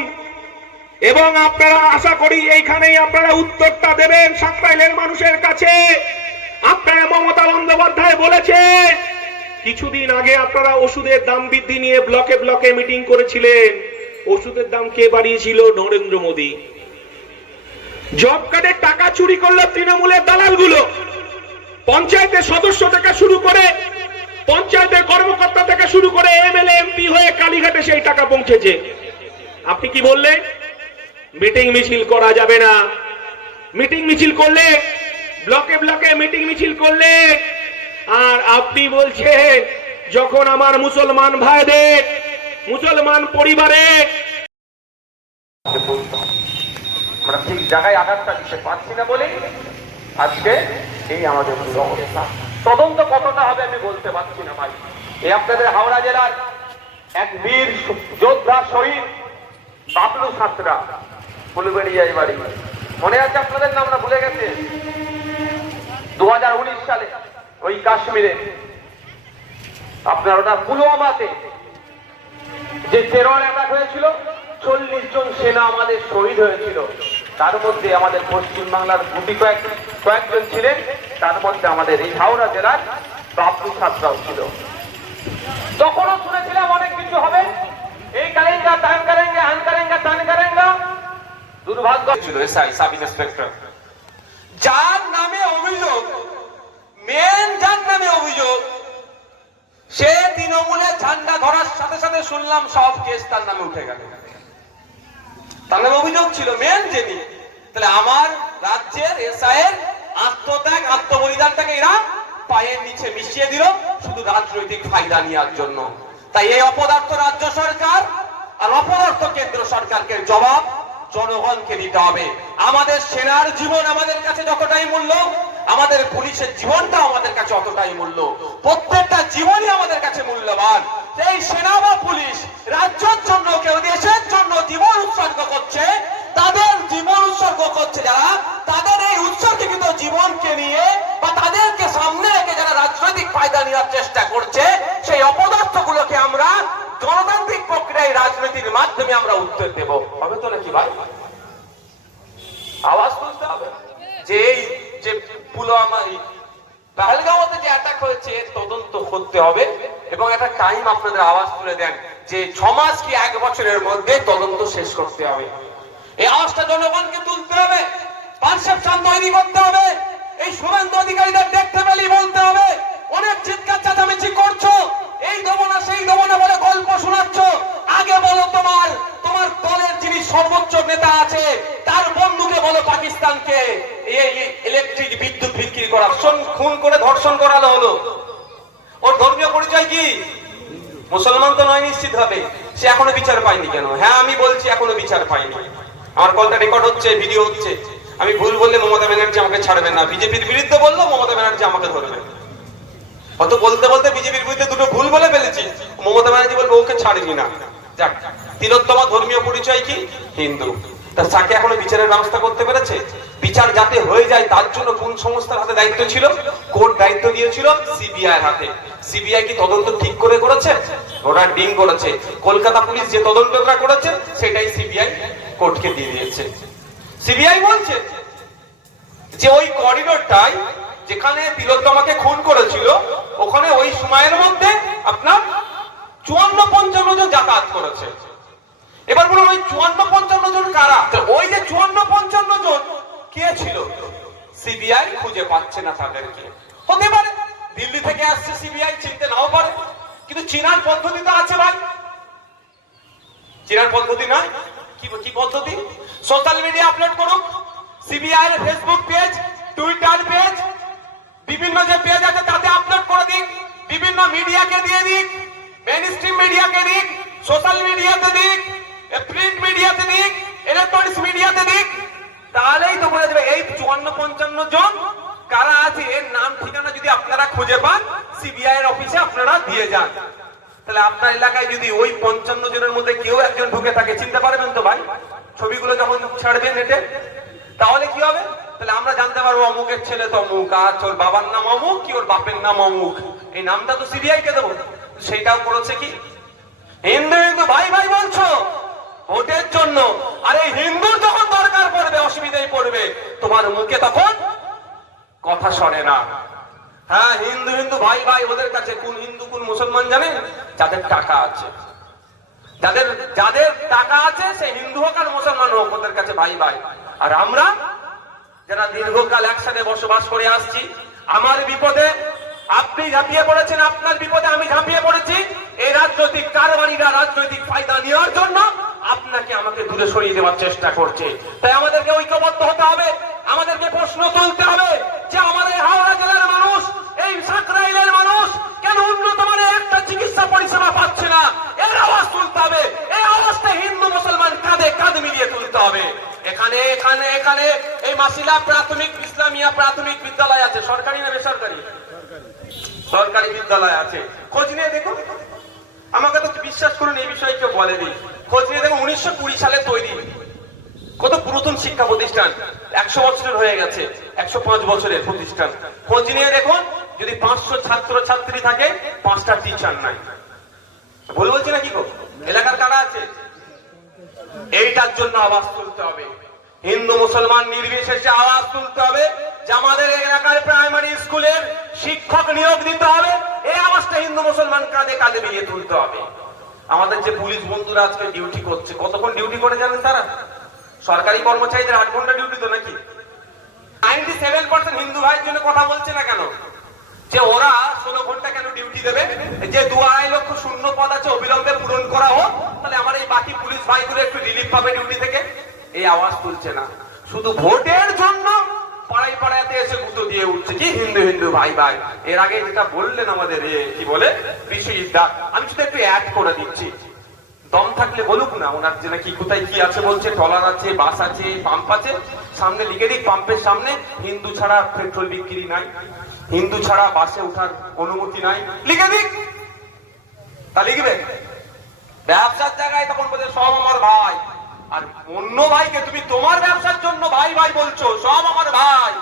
এবং আপনারা আশা করি এইখানেই আপনারা উত্তরটা দেবেন সাকরাইলের মানুষের কাছে। আপনারা মমতা বন্দ্যোপাধ্যায় বলেছেন, কিছুদিন আগে আপনারা ওষুধের দাম বৃদ্ধি নিয়ে ব্লকে ব্লকে মিটিং করেছিলেন। ওষুধের দাম কে বাড়িয়েছিল? নরেন্দ্র মোদী। জব কার্ডের টাকা চুরি করলো তৃণমূলের দালালগুলো। পঞ্চায়েতের সদস্য থেকে শুরু করে, পঞ্চায়েতের কর্মকর্তা থেকে শুরু করে এমএলএ এমপি হয়ে কালীঘাটে সেই টাকা পৌঁছেছে। আপনি কি বললেন? মিটিং মিছিল করা যাবে না। মিটিং মিছিল করলে, ব্লকে ব্লকে মিটিং মিছিল করলে, আর আপনি বলছেন যখন আমার মুসলমান ভাইদের, মুসলমান পরিবারে আমরা ঠিক জায়গায় আঘাতটা দিতে পারছি না বলে আজকে এই আমাদের অবস্থা। তদন্ত কতটা হবে আমি বলতে পারছি না ভাই। এই আপনাদের হাওড়া জেলার এক বীর যোদ্ধা শহীদ বাবলু সাঁতরা, ফুলবেড়িয়ায় বাড়ি, মনে আছে আপনাদের নাম? না ভুলে গেছে? 2019 সালে ওই কাশ্মীরে আপনার ওটা পুলওয়ামাতে যে টেরর অ্যাটাক হয়েছিল, 40 জন সেনা আমাদের শহীদ হয়েছিল। তার মধ্যে আমাদের পশ্চিমবাংলার গুটি কয়েকজন ছিলেন, তার মধ্যে আমাদের এই হাওড়া জেলার বাবলু সাঁতরাও ছিল। তখনও শুনেছিলাম অনেক কিছু হবে, এই কারেঙ্গা তান কারেঙ্গা, আন কারেঙ্গা তান কারেঙ্গা। দুর্ভাগ্য ছিল এসআই সাব ইন্সপেক্টর, যার নামে অভিযোগ, যার নামে অভিযোগ, সে তৃণমূলের ঝান্ডা ধরার সাথে সাথে শুনলাম সব কেস তার নামে উঠে গেল। তার নামে অভিযোগ ছিল মেন যিনি। তাহলে আমার রাজ্যের এসআইয়ের আত্মত্যাগ আত্মবলিদানটাকে এরা পায়ের নিচে মিশিয়ে দিল শুধু রাজনৈতিক ফায়দা নেওয়ার জন্য। তাই এই অপদার্থ রাজ্য সরকার আর অপদার্থ কেন্দ্র সরকারকে জবাব জনগণকে দিতে হবে। আমাদের সেনার জীবন আমাদের কাছে যতটাই মূল্য, আমাদের পুলিশের জীবনটা আমাদের কাছে অতটাই মূল্য। প্রত্যেকটা জীবনই আমাদের কাছে মূল্যবান। এই সেনা বা পুলিশ রাজ্যের জন্য কেউ দেশের জন্য জীবন উৎসর্গ করছে, তাদের জীবন উৎসর্গ করছে যারা, তাদের এই উৎসর্গীকৃত জীবনকে নিয়ে বা তাদেরকে সামনে রেখে যারা রাজনৈতিক ফায়দা নেওয়ার চেষ্টা করছে, সেই অপদার্থগুলোকে আমরা গণতান্ত্রিক প্রক্রিয়ায় রাজনীতির মাধ্যমে আমরা উত্তর দেব। হবে তো নাকি ভাই? আওয়াজ তুলতে হবে যে পুলওয়ামা পেহেলগাঁওতে যে অ্যাটাক হয়েছে তদন্ত করতে হবে এবং একটা টাইম আপনাদের আওয়াজ তুলে দেন যে 6 মাস কি 1 বছরের মধ্যে তদন্ত শেষ করতে হবে। এই আওয়াজটা জনগণকে তুলতে হবে, পারসেপশন তৈরি করতে হবে। এই শুভেন্দু অধিকারীদের দেখতে পেলেই বলতে হবে, অনেক চিৎকার চেঁচামেচি করছো, এই দেবো না সেই দেবো না বলে গল্প শোনাচ্ছ, আগে বলো তোমার দলের যিনি সর্বোচ্চ নেতা আছে তার বন্ধুকে বলো পাকিস্তানকে এই ইলেকট্রিক বিদ্যুৎ বিক্রি করা, খুন করে ধর্ষণ করানো হলো। ওর ধর্মীয় পরিচয় কি? মুসলমান তো নয় নিশ্চিত হবে। সে এখনো বিচার পায়নি কেন? হ্যাঁ আমি বলছি এখনো বিচার পায়নি। আমার কলটা রেকর্ড হচ্ছে, ভিডিও হচ্ছে। আমি ভুল বললে মমতা ব্যানার্জি আমাকে ছাড়বেন না, বিজেপির বিরুদ্ধে বললো মমতা ব্যানার্জি আমাকে ধরবে। অত বলতে বলতে বিজেপির বিরুদ্ধে দুটো ভুল বলে ফেলেছি, মমতা ব্যানার্জি বলবে ওকে ছাড়বি না। যাক, তিলোত্তমা ধর্মীয় পরিচয় কি? হিন্দু। তা তাকে এখনো বিচারের ব্যবস্থা করতে পেরেছে? বিচার যাতে হয়ে যায় তার জন্য কোন সংস্থার হাতে দায়িত্ব ছিল? কোর্ট দায়িত্ব দিয়েছিল সিবিআই এর হাতে। সিবিআই কি তদন্ত ঠিক করে করেছে? ওরা ডিম করেছে। কলকাতা পুলিশ যে তদন্তটা করেছে সেটাই সিবিআই কোর্টকে দিয়ে দিয়েছে। সিবিআই বলছে যে ওই করিডোরটাই যেখানে তিলোত্তমাকে খুন করেছিল ওখানে ওই সময়ের মধ্যে আপনার 54-55 জন যাতায়াত করেছে। এবার বলুন ওই 54-55 জন কারা? ওই যে 54-55 জন কে ছিল? সিবিআই খুঁজে পাচ্ছে না তাদেরকে। হতে পারে দিল্লি থেকে আসছে, সিবিআই চিনতে নাও পারে, কিন্তু চিনার পদ্ধতি তো আছে ভাই। চিনার পদ্ধতি নয় কি পদ্ধতি? সোশ্যাল মিডিয়া আপলোড করুক, সিবিআই এর ফেসবুক পেজ, টুইটার পেজ, বিভিন্ন যে পেজ আছে তাতে আপলোড করে দিক, বিভিন্ন মিডিয়াকে দিয়ে দিক, মেইনস্ট্রিম মিডিয়াকে দিক, সোশ্যাল মিডিয়াতে দিক, প্রিন্ট মিডিয়াতে দিক, ইলেকট্রনিক্স মিডিয়াতে দিক, তাহলেই তো বোঝা যাবে এই 54-55 জন কারা আছে। এর নাম ঠিকানা যদি আপনারা খুঁজে পান সিবিআই এর অফিসে আপনারা দিয়ে যান। তাহলে আপনার এলাকায় যদি ওই 55 জনের মধ্যে কেউ একজন ঢুকে থাকে চিনতে পারবেন তো ভাই? ছবিগুলো যখন ছাড়বেন নেটে তাহলে কি হবে? তাহলে আমরা জানতে পারবো অমুকের ছেলে তো অমুক, আর ওর বাবার নাম অমুক কি ওর বাপের নাম অমুক। এই নামটা তো সিবিআই কে দেবো। সেইটাও করেছে কি? হিন্দু হিন্দু ভাই ভাই বলছো ভোটের জন্য, আর এই হিন্দুর যখন দরকার পড়বে অসুবিধায় পড়বে তোমার মুখে তখন কথা সরে না। হ্যাঁ হিন্দু হিন্দু ভাই ভাই, ওদের কাছে কোন হিন্দু কোন মুসলমান জানেন? যাদের টাকা আছে, যাদের টাকা আছে সে হিন্দু হোক আর মুসলমান হোক ওদের কাছে ভাই ভাই। আর আমরা যারা দীর্ঘকাল একসাথে বসবাস করে আসছি, আমার বিপদে আপনি ঝাঁপিয়ে পড়েছেন, আপনার বিপদে আমি ঝাঁপিয়ে পড়েছি। এই রাজনৈতিক কারবারিরা রাজনৈতিক ফায়দা নেওয়ার জন্য আপনাকে আমাকে দূরে সরিয়ে দেওয়ার চেষ্টা করছে। তাই আমাদেরকে ঐক্যবদ্ধ হতে হবে, আমাদেরকে প্রশ্ন তুলতে হবে যে আমাদের হাওড়া জেলার মানুষ, এই সাকরাইলের মানুষ কেন উন্নত মানের একটা চিকিৎসা পরিষেবা পাচ্ছে না? এর আওয়াজ তুলতে হবে। এই আওয়াজটা হিন্দু মুসলমান কাঁধে কাঁধ মিলিয়ে তুলতে হবে। এখানে এখানে এখানে এই মাসিলা প্রাথমিক ইসলামিয়া প্রাথমিক বিদ্যালয় আছে, সরকারি না বেসরকারি? সরকারি বিদ্যালয় আছে। খোঁজ নিয়ে দেখুন, আমাকে তো বিশ্বাস করুন এই বিষয়ে কেউ বলেনি। খোঁজ নিয়ে দেখুন 1920 সালে তৈরি, কত পুরাতন শিক্ষা প্রতিষ্ঠান, 100 বছরের হয়ে গেছে, 105 বছরের প্রতিষ্ঠান। খোঁজ নিয়ে দেখুন যদি 500 ছাত্র ছাত্রী থাকে 5টা টিচার নাই। ভুল বলছি না কি গো? এলাকার কারা আছে? এইটার জন্য আওয়াজ তুলতে হবে, হিন্দু মুসলমান নির্বিশেষে আওয়াজ তুলতে হবে যে আমাদের এলাকার প্রাইমারি স্কুলের শিক্ষক নিয়োগ দিতে হবে। এই আওয়াজটা হিন্দু মুসলমান কাঁধে কাঁধে মিলিয়ে তুলতে হবে। আমাদের যে পুলিশ বন্ধুরা আজকে ডিউটি করছে, কতক্ষণ ডিউটি করে জানেন তারা? সরকারি কর্মচারীদের 8 ঘন্টা ডিউটি তো নাকি? 97% হিন্দু ভাইয়ের জন্য কথা বলছে না কেন? যে ওরা 16 ঘন্টা কেন ডিউটি দেবে, যে 2.5 লক্ষ শূন্য পদ আছে অবিলম্বে পূরণ করা হোক, তাহলে আমার এই বাকি পুলিশ ভাইগুলো একটু রিলিফ পাবে ডিউটি থেকে। এই আওয়াজ তুলছে না, শুধু ভোটের জন্য পাড়ায় পাড়াতে এসে গুঁতো দিয়ে উঠছে কি হিন্দু হিন্দু ভাই ভাই। এর আগে যেটা বললেন আমাদের কি বলে কৃষিবিদ্যা, আমি শুধু একটু অ্যাড করে দিচ্ছি, দম থাকলে বলুক না ওনার যে নাকি কোথায় কি আছে বলছে, ট্রলার আছে, বাস আছে, পাম্প আছে, সামনে লিখে দিক পাম্পের সামনে হিন্দু ছাড়া পেট্রোল বিক্রি নাই, হিন্দু ছাড়া বাসে ওঠার অনুমতি নাই, লিখে দিক। তা লিখবে ব্যবসার জায়গায় তখন বলছে সব আমার ভাই, আর অন্য ভাইকে তুমি তোমার ব্যবসার জন্য ভাই ভাই বলছো, সব আমার ভাই,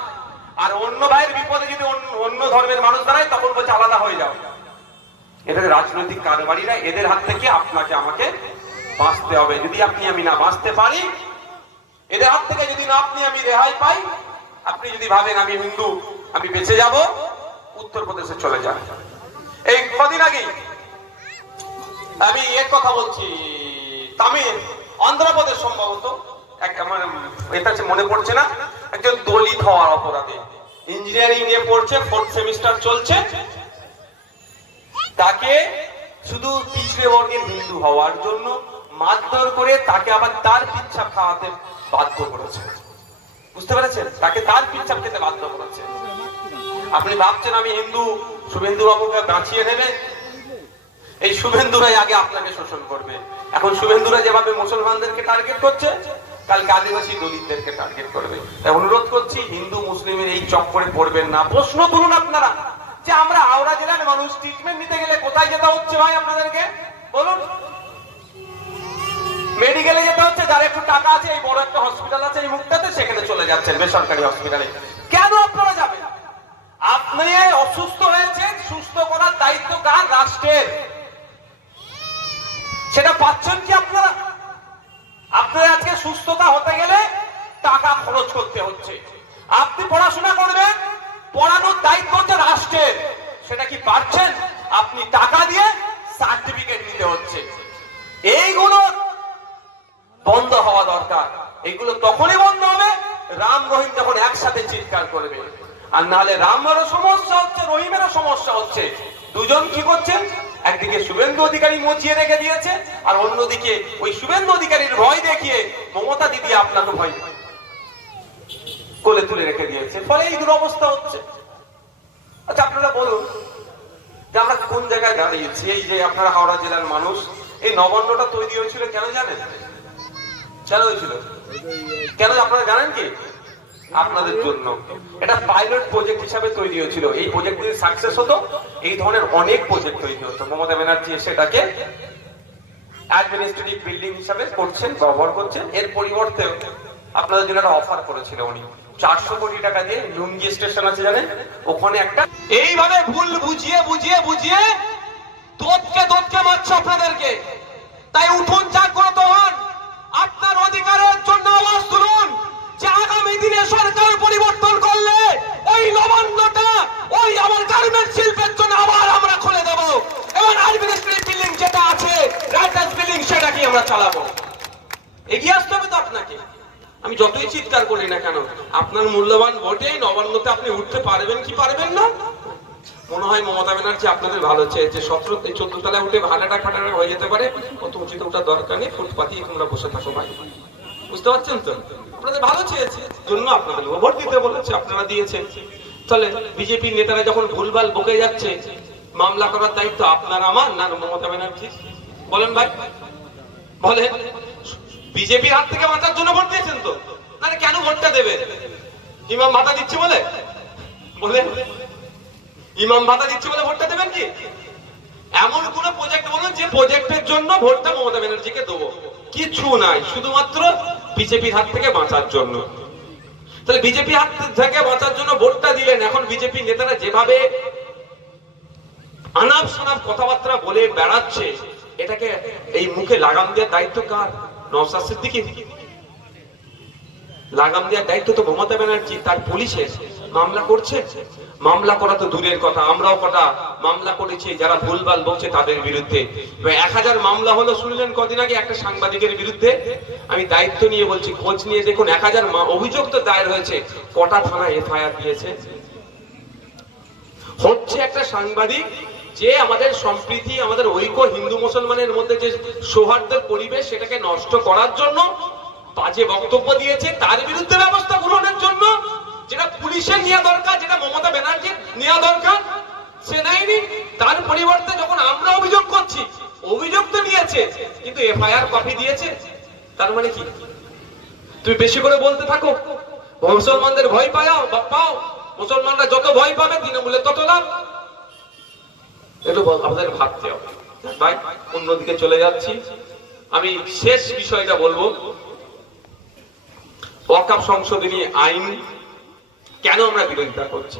আর অন্য ভাইয়ের বিপদে যদি অন্য ধর্মের মানুষ দাঁড়ায় তখন বলছে আলাদা হয়ে যাও। এদের রাজনৈতিক কারবারিরা, এদের হাত থেকে আপনাকে আমাকে বাঁচতে হবে। যদি আপনি আমি না বাঁচতে পারি, এদের হাত থেকে যদি না আপনি আমি রেহাই পাই, আপনি যদি ভাবেন আমি হিন্দু আমি বেঁচে যাব, উত্তরপ্রদেশে চলে যান। এই কদিন আগে আমি এক কথা বলছি, তামিল অন্ধ্রপ্রদেশ সম্ভবত, আমার এটা মনে পড়ছে না, একজন দলিত হওয়ার অপরাধে ইঞ্জিনিয়ারিং নিয়ে পড়ছে, 4th সেমিস্টার চলছে, তাকে শুধু পিছড়ে বর্গের হিন্দু হওয়ার জন্য মারধর করে তাকে আবার তার পিচ্ছাপ খাওয়াতে বাধ্য করেছে। বুঝতে পেরেছেন? তাকে তার পিচ্ছাপ খেতে বাধ্য করেছে। আপনি ভাবছেন আমি হিন্দু, শুভেন্দু বাবুকে বাঁচিয়ে নেবে, এই শুভেন্দুরাই আগে আপনাকে শোষণ করবে। এখন শুভেন্দুরা যেভাবে মুসলমানদেরকে টার্গেট করছে, কালকে আদিবাসী দলিতদেরকে টার্গেট করবে। তাই অনুরোধ করছি হিন্দু মুসলিমের এই চক্করে পড়বেন না। প্রশ্ন তুলুন আপনারা যে আমরা হাওড়া জেলার মানুষ ট্রিটমেন্ট নিতে গেলে কোথায় যেতে হচ্ছে ভাই আপনাদেরকে বলুন? মেডিকেলে যেতে হচ্ছে, যার একটু টাকা আছে, এই বড় একটা হসপিটাল আছে এই মুখটাতে, সেখানে চলে যাচ্ছেন বেসরকারি হসপিটালে। কেন আপনারা যাবেন? আপনি অসুস্থ হয়েছেন, সুস্থ করার দায়িত্ব কার? রাষ্ট্রের। সেটা পাচ্ছেন কি আপনারা? আপনার আজকে সুস্থতা হতে গেলে টাকা খরচ করতে হচ্ছে। আপনি পড়াশোনা করবেন, পড়ানোর দায়িত্ব হচ্ছে রাষ্ট্রের, সেটা কি পাচ্ছেন? আপনি টাকা দিয়ে সার্টিফিকেট নিতে হচ্ছে। এইগুলো বন্ধ হওয়া দরকার। এগুলো তখনই বন্ধ হবে রাম রহিম যখন একসাথে চিৎকার করবে, আর নাহলে রামেরও সমস্যা হচ্ছে, রহিমেরও সমস্যা হচ্ছে। দুজন কি করছেন? একদিকে শুভেন্দু অধিকারী মচিয়ে রেখে দিয়েছে, আর অন্যদিকে ওই শুভেন্দু অধিকারীর ভয় দেখিয়ে মমতা দিদি আপনাকে ভয় কোলে তুলে রেখে দিয়েছে, ফলে এই দুরবস্থা হচ্ছে। আচ্ছা আপনারা বলুন যে আমরা কোন জায়গায় দাঁড়িয়েছি? এই যে আপনারা হাওড়া জেলার মানুষ, এই নবান্নটা তৈরি হয়েছিল কেন জানেন? কেন হয়েছিল? কেন আপনারা জানেন কি? আপনাদের জন্য। এটা পাইলট প্রজেক্ট হিসাবে তৈরি হয়েছিল। এই প্রজেক্ট যদি সাকসেস হতো, এই ধরনের অনেক প্রজেক্ট তৈরি হতো। মমতা ব্যানার্জি সেটাকে অ্যাডমিনিস্ট্রেটিভ বিল্ডিং হিসাবে করছেন, ব্যবহার করছেন। এর পরিবর্তে আপনাদের জন্য একটা অফার করেছিল উনি, 400 কোটি টাকা দিয়ে লুঙ্গি স্টেশন আছে জানেন, ওখানে একটা এইভাবে ভুল বুঝিয়ে বুঝিয়ে বুঝিয়ে দোদকে মারছে আপনাদেরকে। তাই উঠুন, জাগ্রত হন, আপনার অধিকারের জন্য আওয়াজ তুলুন, যে আগামী দিনে সরকার পরিবর্তন করলে ওই নবান্নটা ওই আমার গার্মেন্টস শিল্পের জন্য আবার আমরা খুলে দেব, এবং অ্যাডমিনিস্ট্রেটিভ বিল্ডিং যেটা আছে রাইটার্স বিল্ডিং সেটাকে আমরা চালাবো। এগিয়ে আসতে হবে তো আপনাকে। আমি যতই চিৎকার করি না কেন, আপনার মূল্যবান ভোটে নবান্নতে আপনি উঠতে পারবেন কি পারবেন না? মনে হয় মমতা ব্যানার্জি আপনাদের ভালো চেয়েছে। 14 তলায় উঠে ভাড়াটা খাটাটা হয়ে যেতে পারে, অত উঁচুতে ওঠার দরকার নেই, ফুটপাতি তোমরা বসে থাকো ভাই। বুঝতে পারছেন তো? আপনাদের ভালো চেয়েছে জন্য আপনাদের ভোট দিতে বলেছে, আপনারা দিয়েছেন। তাহলে বিজেপি নেতারা যখন ভুলভাল বকে যাচ্ছে, মামলা করার দায়িত্ব আপনার আমার না মমতা ব্যানার্জি? বলেন ভাই, বলেন। বিজেপির হাত থেকে বাঁচার জন্য ভোট দিয়েছেন তো, তাহলে কেন ভোটটা দেবেন? ইমাম ভাতা দিচ্ছে বলে? বলেন, ইমাম ভাতা দিচ্ছে বলে ভোটটা দেবেন কি? এমন কোন প্রজেক্ট বলুন যে প্রজেক্টের জন্য ভোটটা মমতা ব্যানার্জিকে দেবো? কিছু নাই, শুধুমাত্র বিজেপির হাত থেকে বাঁচার জন্য। তাহলে বিজেপি হাত থেকে বাঁচার জন্য ভোটটা দিলেন। এখন বিজেপি নেতারা যেভাবে আনাপ শনাপ কথাবার্তা বলে বেড়াচ্ছে, এটাকে এই মুখে লাগাম দেওয়ার দায়িত্ব কার? নওশাদ সিদ্দিকী। লাগাম দেওয়ার দায়িত্ব তো মমতা ব্যানার্জি, তার পুলিশের। মামলা করছে, মামলা করা তো দূরের কথা, আমরাও কটা মামলা করেছি যারা ভুলভাল বলছে তাদের বিরুদ্ধে। 1000 মামলা হলো শুনলেন কদিন আগে একটা সাংবাদিকের বিরুদ্ধে। আমি দায়িত্ব নিয়ে বলছি, খোঁজ নিয়ে দেখুন 1000 অভিযোগ তো দায়ের হয়েছে, কটা থানায় এফআইআর দিয়েছে? হচ্ছে একটা সাংবাদিক যে আমাদের সম্প্রীতি, আমাদের ঐক্য, হিন্দু মুসলমানের মধ্যে যে সৌহার্দ্যের পরিবেশ, সেটাকে নষ্ট করার জন্য বাজে বক্তব্য দিয়েছে। তার বিরুদ্ধে ব্যবস্থা গ্রহণের জন্য যেটা পুলিশের নেওয়া দরকার, যেটা মমতা ব্যানার্জির নেওয়া দরকার, সে নেয়নি। তার পরিবর্তে যখন আমরা অভিযোগ করছি, অভিযোগ তো নিয়েছে কিন্তু এফআইআর কপি দিয়েছে। তার মানে কি? তুমি বেশি করে বলতে থাকো, মুসলমানদের ভয় পাও, মুসলমানরা যত ভয় পাবে তৃণমূলের তত লাভ। এটা আমাদের ভাবতে হবে। ভাই, অন্যদিকে চলে যাচ্ছি। আমি শেষ বিষয়টা বলবো, ওয়াকফ সংশোধনী আইন কেন আমরা বিরোধিতা করছি।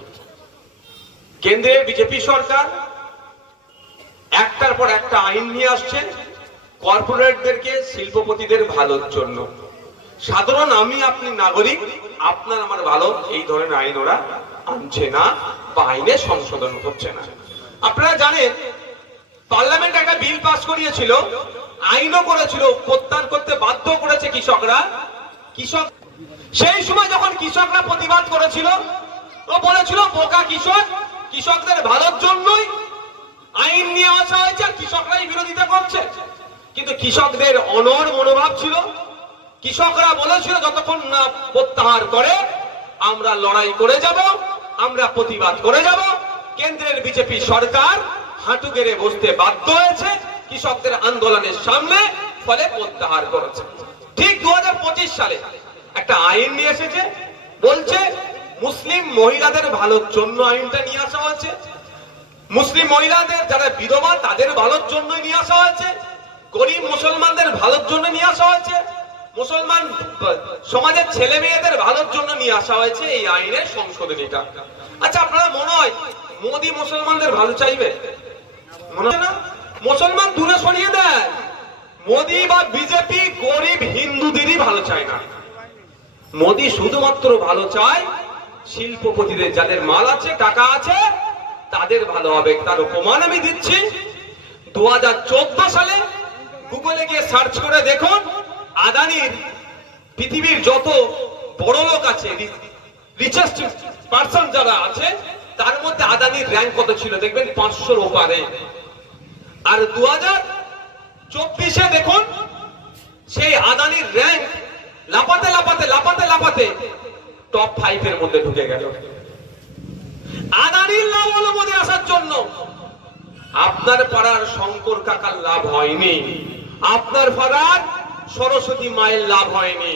কেন্দ্রে বিজেপি সরকার একটার পর একটা আইন নিয়ে আসছে কর্পোরেটদেরকে, শিল্পপতিদের ভালোর জন্য। সাধারণ আমি আপনি নাগরিক, আপনার আমার ভালো এই ধরনের আইন ওরা আনছে না বা আইনে সংশোধন করছে না। আপনারা জানেন পার্লামেন্ট একটা বিল পাস করিয়েছিল, আইনও করেছিল, প্রত্যাহার করতে বাধ্য করেছে কৃষকরা। সেই সময় যখন কৃষকরা প্রতিবাদ করেছিল, ও বলেছিল বোকা কৃষক, কৃষকদের ভালোর জন্যই আইন নিয়ে আসা হয়েছে, কৃষকরাই বিরোধিতা করছে। কিন্তু কৃষকদের অনড় মনোভাব ছিল। কৃষকরা বলেছিল যতক্ষণ না প্রত্যাহার করে আমরা লড়াই করে যাব, আমরা প্রতিবাদ করে যাব। কেন্দ্রের বিজেপি সরকার হাঁটু গেড়ে বসতে বাধ্য হয়েছে কৃষকদের আন্দোলনের সামনে, ফলে প্রত্যাহার করেছে। ঠিক 2025 সালে একটা আইন নিয়ে এসেছে, বলছে মুসলিম মহিলাদের ভালোর জন্য আইনটা নিয়ে আসা হয়েছে। মুসলিম মহিলাদের যারা বিধবা তাদের ভালোর জন্য নিয়ে আসা হয়েছে, গরিব মুসলমানদের ভালোর জন্য নিয়ে আসা হয়েছে, মুসলমান সমাজের ছেলে মেয়েদের ভালোর জন্য নিয়ে আসা হয়েছে এই আইনের সংশোধনীটা। আচ্ছা, আপনারা মনে হয় মোদী মুসলমানদের ভালো চাইবে? মনে হয় না। মুসলমান দূরে সরিয়ে দেয়, মোদী বা বিজেপি গরিব হিন্দুদেরই ভালো চায় না। মোদী শুধুমাত্র ভালো চায় শিল্পপতিদের, যাদের মাল আছে, টাকা আছে, তাদের ভালো হবে। তার প্রমাণ আমি দিচ্ছি। 2014 সালে গুগলে গিয়ে সার্চ করে দেখুন, আদানির পৃথিবীর যত বড় লোক আছে, রিচেস্ট পার্সন যারা আছে, তার মধ্যে আদানির র্যাঙ্ক কত ছিল দেখবেন, 500-র ওপারে। আর 2024-এ দেখুন সেই আদানির র্যাঙ্ক লাপাতে টপ 5 এর মধ্যে ঢুকে গেল। আদানির লাভ হলো মোদী আসার জন্য। আপনার পাড়ার শঙ্কর কাকার লাভ হয়নি, আপনার পাড়ার সরস্বতী মায়ের লাভ হয়নি।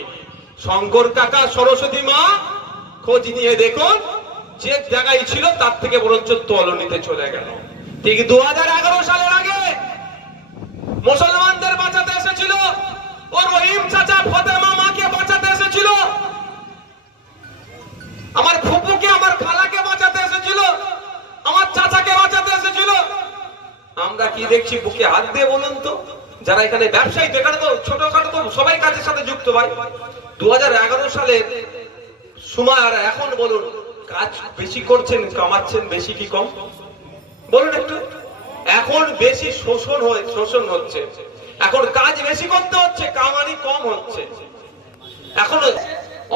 শঙ্কর কাকা, সরস্বতী মা খোঁজ নিয়ে দেখুন, যে জায়গায় ছিল তার থেকে বরঞ্চ তলনিতে চলে গেল। ঠিক 2011 সালের আগে মুসলমানদের বাঁচাতে এসেছিল, ও রহিম চাচা ফতেমা মাকে বাঁচাতে এসেছিল, আমার ফুপুকে, আমার খালাকে বাঁচাতে এসেছিল, আমার চাচাকে বাঁচাতে এসেছিল। আমরা কি দেখছি? বুকে হাত দিয়ে বলুন তো, যারা এখানে ব্যবসায়ী, এখানে তো ছোটখাটো তো সবাই কাজের সাথে যুক্ত। ভাই, 2011 সালের সময় আর এখন বলুন, কাজ বেশি করছেন, কামাচ্ছেন বেশি কি কম? বলুন একটু। এখন বেশি শোষণ হচ্ছে, এখন কাজ বেশি করতে হচ্ছে, কামানি কম হচ্ছে। এখন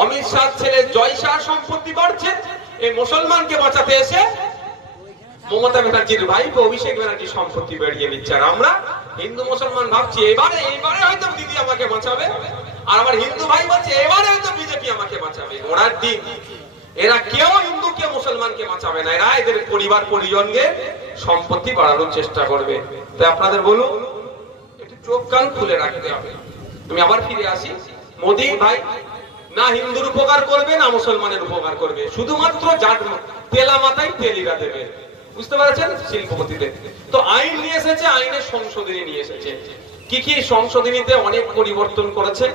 অমিত শাহ ছেলে জয় শাহ সম্পত্তি বাড়ছে, এই মুসলমানকে বাঁচাতে এসে মমতা ব্যানার্জির ভাই অভিষেক ব্যানার্জি সম্পত্তি বেরিয়ে নিচ্ছে। আর আমরা হিন্দু মুসলমান ভাবছি এবারে হয়তো দিদি আমাকে বাঁচাবে, আর আমার হিন্দু ভাই বলছে এবারে হয়তো বিজেপি আমাকে বাঁচাবে। ওরার দিন এরা কেউ হিন্দুকে মুসলমানকে বাঁচাবে না, এরা এদের পরিবার পরিজনকে সম্পত্তি বাড়ানোর চেষ্টা করবে। তাই আপনাদের বলুন, একটু চোখ কান খুলে রাখতে হবে। তুমি আবার ফিরে আসি, মোদী ভাই না হিন্দুর উপকার করবে না মুসলমানের উপকার করবে, শুধুমাত্র যার তেলা মাথায় তেলিরা দেবে। বুঝতে পারছেন? শিল্পপতিদের। তো আইন নিয়ে এসেছে, আইনের সংশোধনী নিয়ে এসেছে। কি কি সংশোধনীতে অনেক পরিবর্তন করেছে।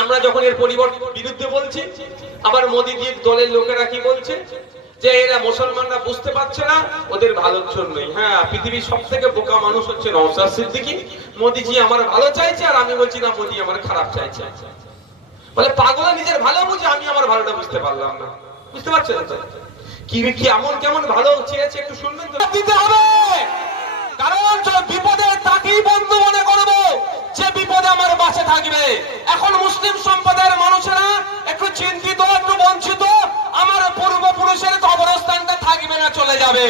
আমরা যখন এর বিরুদ্ধে বলছি, আবার মোদীজির দলের লোকেরা কি বলছে, যে এরা মুসলমানরা বুঝতে পারছে না, ওদের ভালোর জন্যই। হ্যাঁ, পৃথিবীর সব থেকে বোকা মানুষ হচ্ছে নওশাদ সিদ্দিকী। মোদীজি আমার ভালো চাইছে, আর আমি বলছি না মোদী আমার খারাপ চাইছে। বলে পাগলা নিজের ভালো বুঝে, আমি আমার ভালোটা বুঝতে পারলাম না। বুঝতে পারছেন তো? কি কেমন ভালো চেয়েছে, একটু শুনবেন তো। দিতে হবে, কারণ বিপদে তাকেই বন্ধু মনে করবো যে বিপদে আমার পাশে থাকবে। এখন মুসলিম সম্প্রদায়ের মানুষেরা একটু চিন্তিত, একটু বঞ্চিত, আমার পূর্বপুরুষের কবরস্থানটা থাকবে না, চলে যাবে।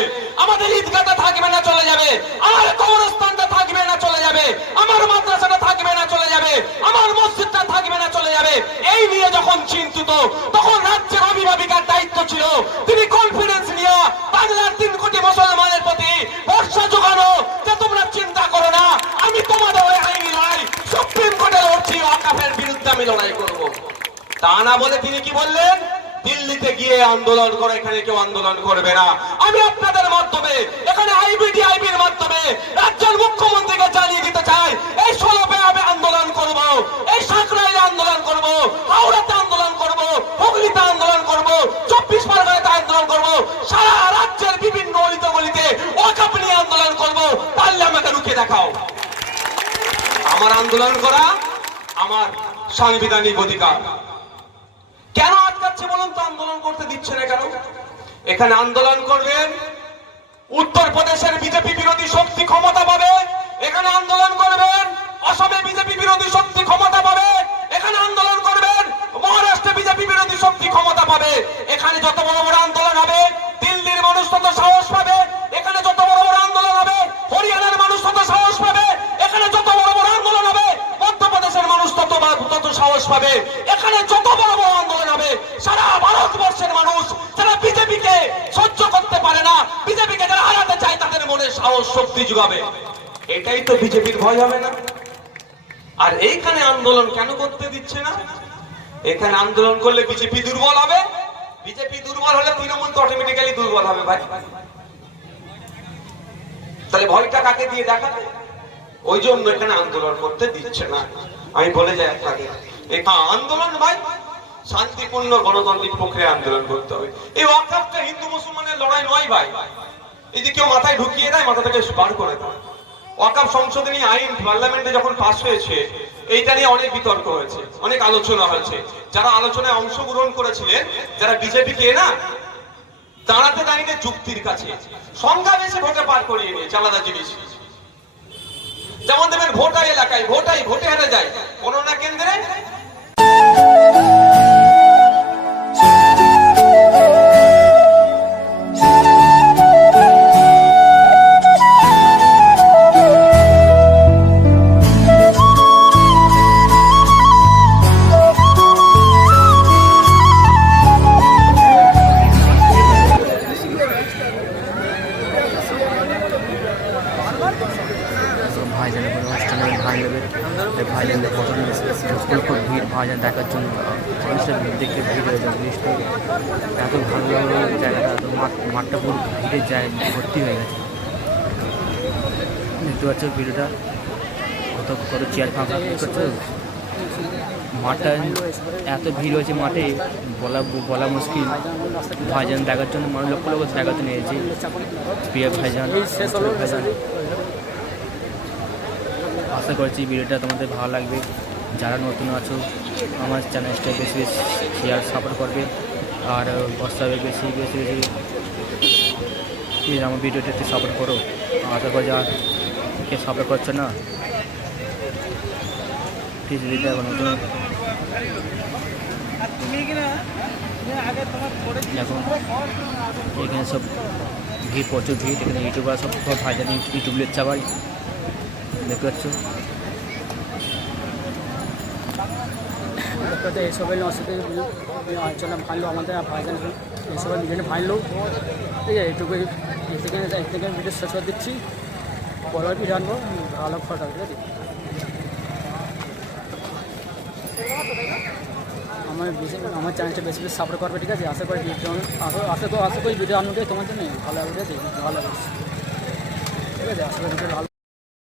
আমাদের ঈদগাহটা থাকবে না চলে যাবে, আমার কবরস্থানটা থাকবে না চলে যাবে, আমার মাদ্রাসাটা থাকবে না চলে যাবে, আমার মসজিদটা থাকবে না চলে যাবে। এই নিয়ে যখন চিন্তিত, তখন রাজ্যের অভিভাবিকার দায়িত্ব ছিল তিনি কনফিডেন্স নিয়ে বাংলার 3 কোটি মুসলমানের প্রতি ভরসা জোগানো, যে তোমরা চিন্তা করো না, আমি তোমাদের ওই আইনি লড়াই সুপ্রিম কোর্টে লড়ছি, ওয়াকাফের বিরুদ্ধে আমি লড়াই করব। তা না বলে তিনি কি বললেন, দিল্লিতে গিয়ে আন্দোলন করে, এখানে কেউ আন্দোলন করবে না। আমি আপনাদের মাধ্যমে এখানে আইবিডিআইবির মাধ্যমে রাজ্যের মুখ্যমন্ত্রীকে জানিয়ে দিতে চাই, এই 16 আমি আন্দোলন করব, এই সাঁকরাইলে আন্দোলন করব, হাওড়াতে আন্দোলন করব, হুগলিতে আন্দোলন করব, 24 পরগনাতে আন্দোলন করব, সারা রাজ্যের বিভিন্ন অলিতে গলিতে ওয়াকফ নিয়ে আন্দোলন করব। পারলে আমাকে রুখে দেখাও। আমার আন্দোলন করা আমার সাংবিধানিক অধিকার। কেন আটকাচ্ছে বলুন তো, আন্দোলন করতে দিচ্ছে না কেন? এখানে আন্দোলন করবেন, উত্তরপ্রদেশের বিজেপি বিরোধী শক্তি ক্ষমতা পাবে, এখানে আন্দোলন করবেন, অসমে বিজেপি বিরোধী শক্তি ক্ষমতা পাবে, এখানে আন্দোলন করবেন, মহারাষ্ট্রে বিজেপি বিরোধী শক্তি ক্ষমতা পাবে। এখানে যত বড় বড় আন্দোলন হবে, দিল্লির মানুষ তত সাহস পাবে। এখানে যত বড় বড় আন্দোলন হবে, হরিয়ানার মানুষ তত সাহস পাবে। এখানে যত বড় বড় আন্দোলন হবে, মধ্যপ্রদেশের মানুষ তত সাহস পাবে। এখানে যত বড় বড় আন্দোলন হবে, সারা ভারতবর্ষের মানুষ যারা বিজেপিকে সহ্য করতে পারে না, বিজেপিকে যারা হারাতে চায়, তাদের মনে সাহস শক্তি যোগাবে। এটাই তো বিজেপির ভয় হবে না? আর এইখানে আন্দোলন কেন করতে দিচ্ছে না? এখানে আন্দোলন করলে বিজেপি দুর্বল হবে, বিজেপি দুর্বল হলে তৃণমূল তো অটোমেটিক্যালি দুর্বল হবে ভাই। তাহলে ভয়টা কাকে দিয়ে দেখাবে? ওই জন্য এখানে আন্দোলন করতে দিচ্ছে না। আমি বলে যাই আপনাকে, এখানে আন্দোলন ভাই শান্তিপূর্ণ গণতান্ত্রিক প্রক্রিয়া আন্দোলন করতে হবে। এই ওয়াকফটা হিন্দু মুসলমানের লড়াই নয় ভাই। এই যে কেউ মাথায় ঢুকিয়ে দেয়, মাথা থেকে বার করে দেয়। ওয়াকফ সংশোধনী আইন পার্লামেন্টে যখন পাস হয়েছে, এইটা নিয়ে অনেক বিতর্ক হয়েছে, অনেক আলোচনা হয়েছে। যারা আলোচনায় অংশগ্রহণ করেছিলেন, যারা বিজেপিকে না দাঁড়াতে দাঁড়িয়ে যুক্তির কাছে সংখ্যা বেশি ভোটে পার করিয়ে নিয়েছে, আলাদা জিনিস। যেমন দেবেন ভোটা এলাকায় ভোটে হেরে যায়, গণনা কেন্দ্রে ভাইজানের কোনো অনুষ্ঠানে ভাইজানদের প্রচুর ভিড়, ভাইজান দেখার জন্য মানুষের ভিড় দেখে ভিড় হয়ে যায়। জিনিসটা এত ভালো লাগলো, জায়গাটা এত মাঠটা পুরো ভিড়ের জায়গায় ভর্তি হয়ে গেছে। দেখতে পাচ্ছ ভিডিওটা, কত চেয়ার ফাঁকা, দেখতে পাচ্ছ মাঠটা এত ভিড় হয়েছে, মাঠে বলা মুশকিল। ভাইজান দেখার জন্য মানুষ লক্ষ লক্ষ দেখার জন্য এসেছে। প্রিয় ভাইজান, আশা করছি ভিডিওটা তোমাদের ভালো লাগবে। যারা নতুন আছো আমার চ্যানেলটা বেশি বেশি শেয়ার সাপোর্ট করবে, আর হোয়াটসঅ্যাপে বেশি প্লিজ আমার ভিডিওটা একটু সাপোর্ট করো। আশা করি আর কে সাপোর্ট করছো না, প্লিজ ভিডিওটা এখন নতুন এখন এখানে সব ভিড়, প্রচুর ভিড়। এখানে ইউটিউবার সব ভাইজান ইউটিউব লেখছে আবার, দেখতে পাচ্ছ। এইসবের অসুবিধা আলোচনা ভালো, আমাদের ভাইজান এইসবের বিভিন্ন ভালো। ঠিক আছে, এইটুকুই। থেকে ভিডিও শেষ করে দিচ্ছি, পরের ভিডিও আনবো ভালো ফটো। ঠিক আছে, আমার চ্যানেলটা বেশি বেশি সাপোর্ট করবে। ঠিক আছে, আশা করি ভিডিও আশা করি ভিডিও আনবে তোমার জন্য ভালো হবে। ঠিক আছে, ভালো লাগবে। ঠিক আছে, আশা করি ভিডিও ভালো।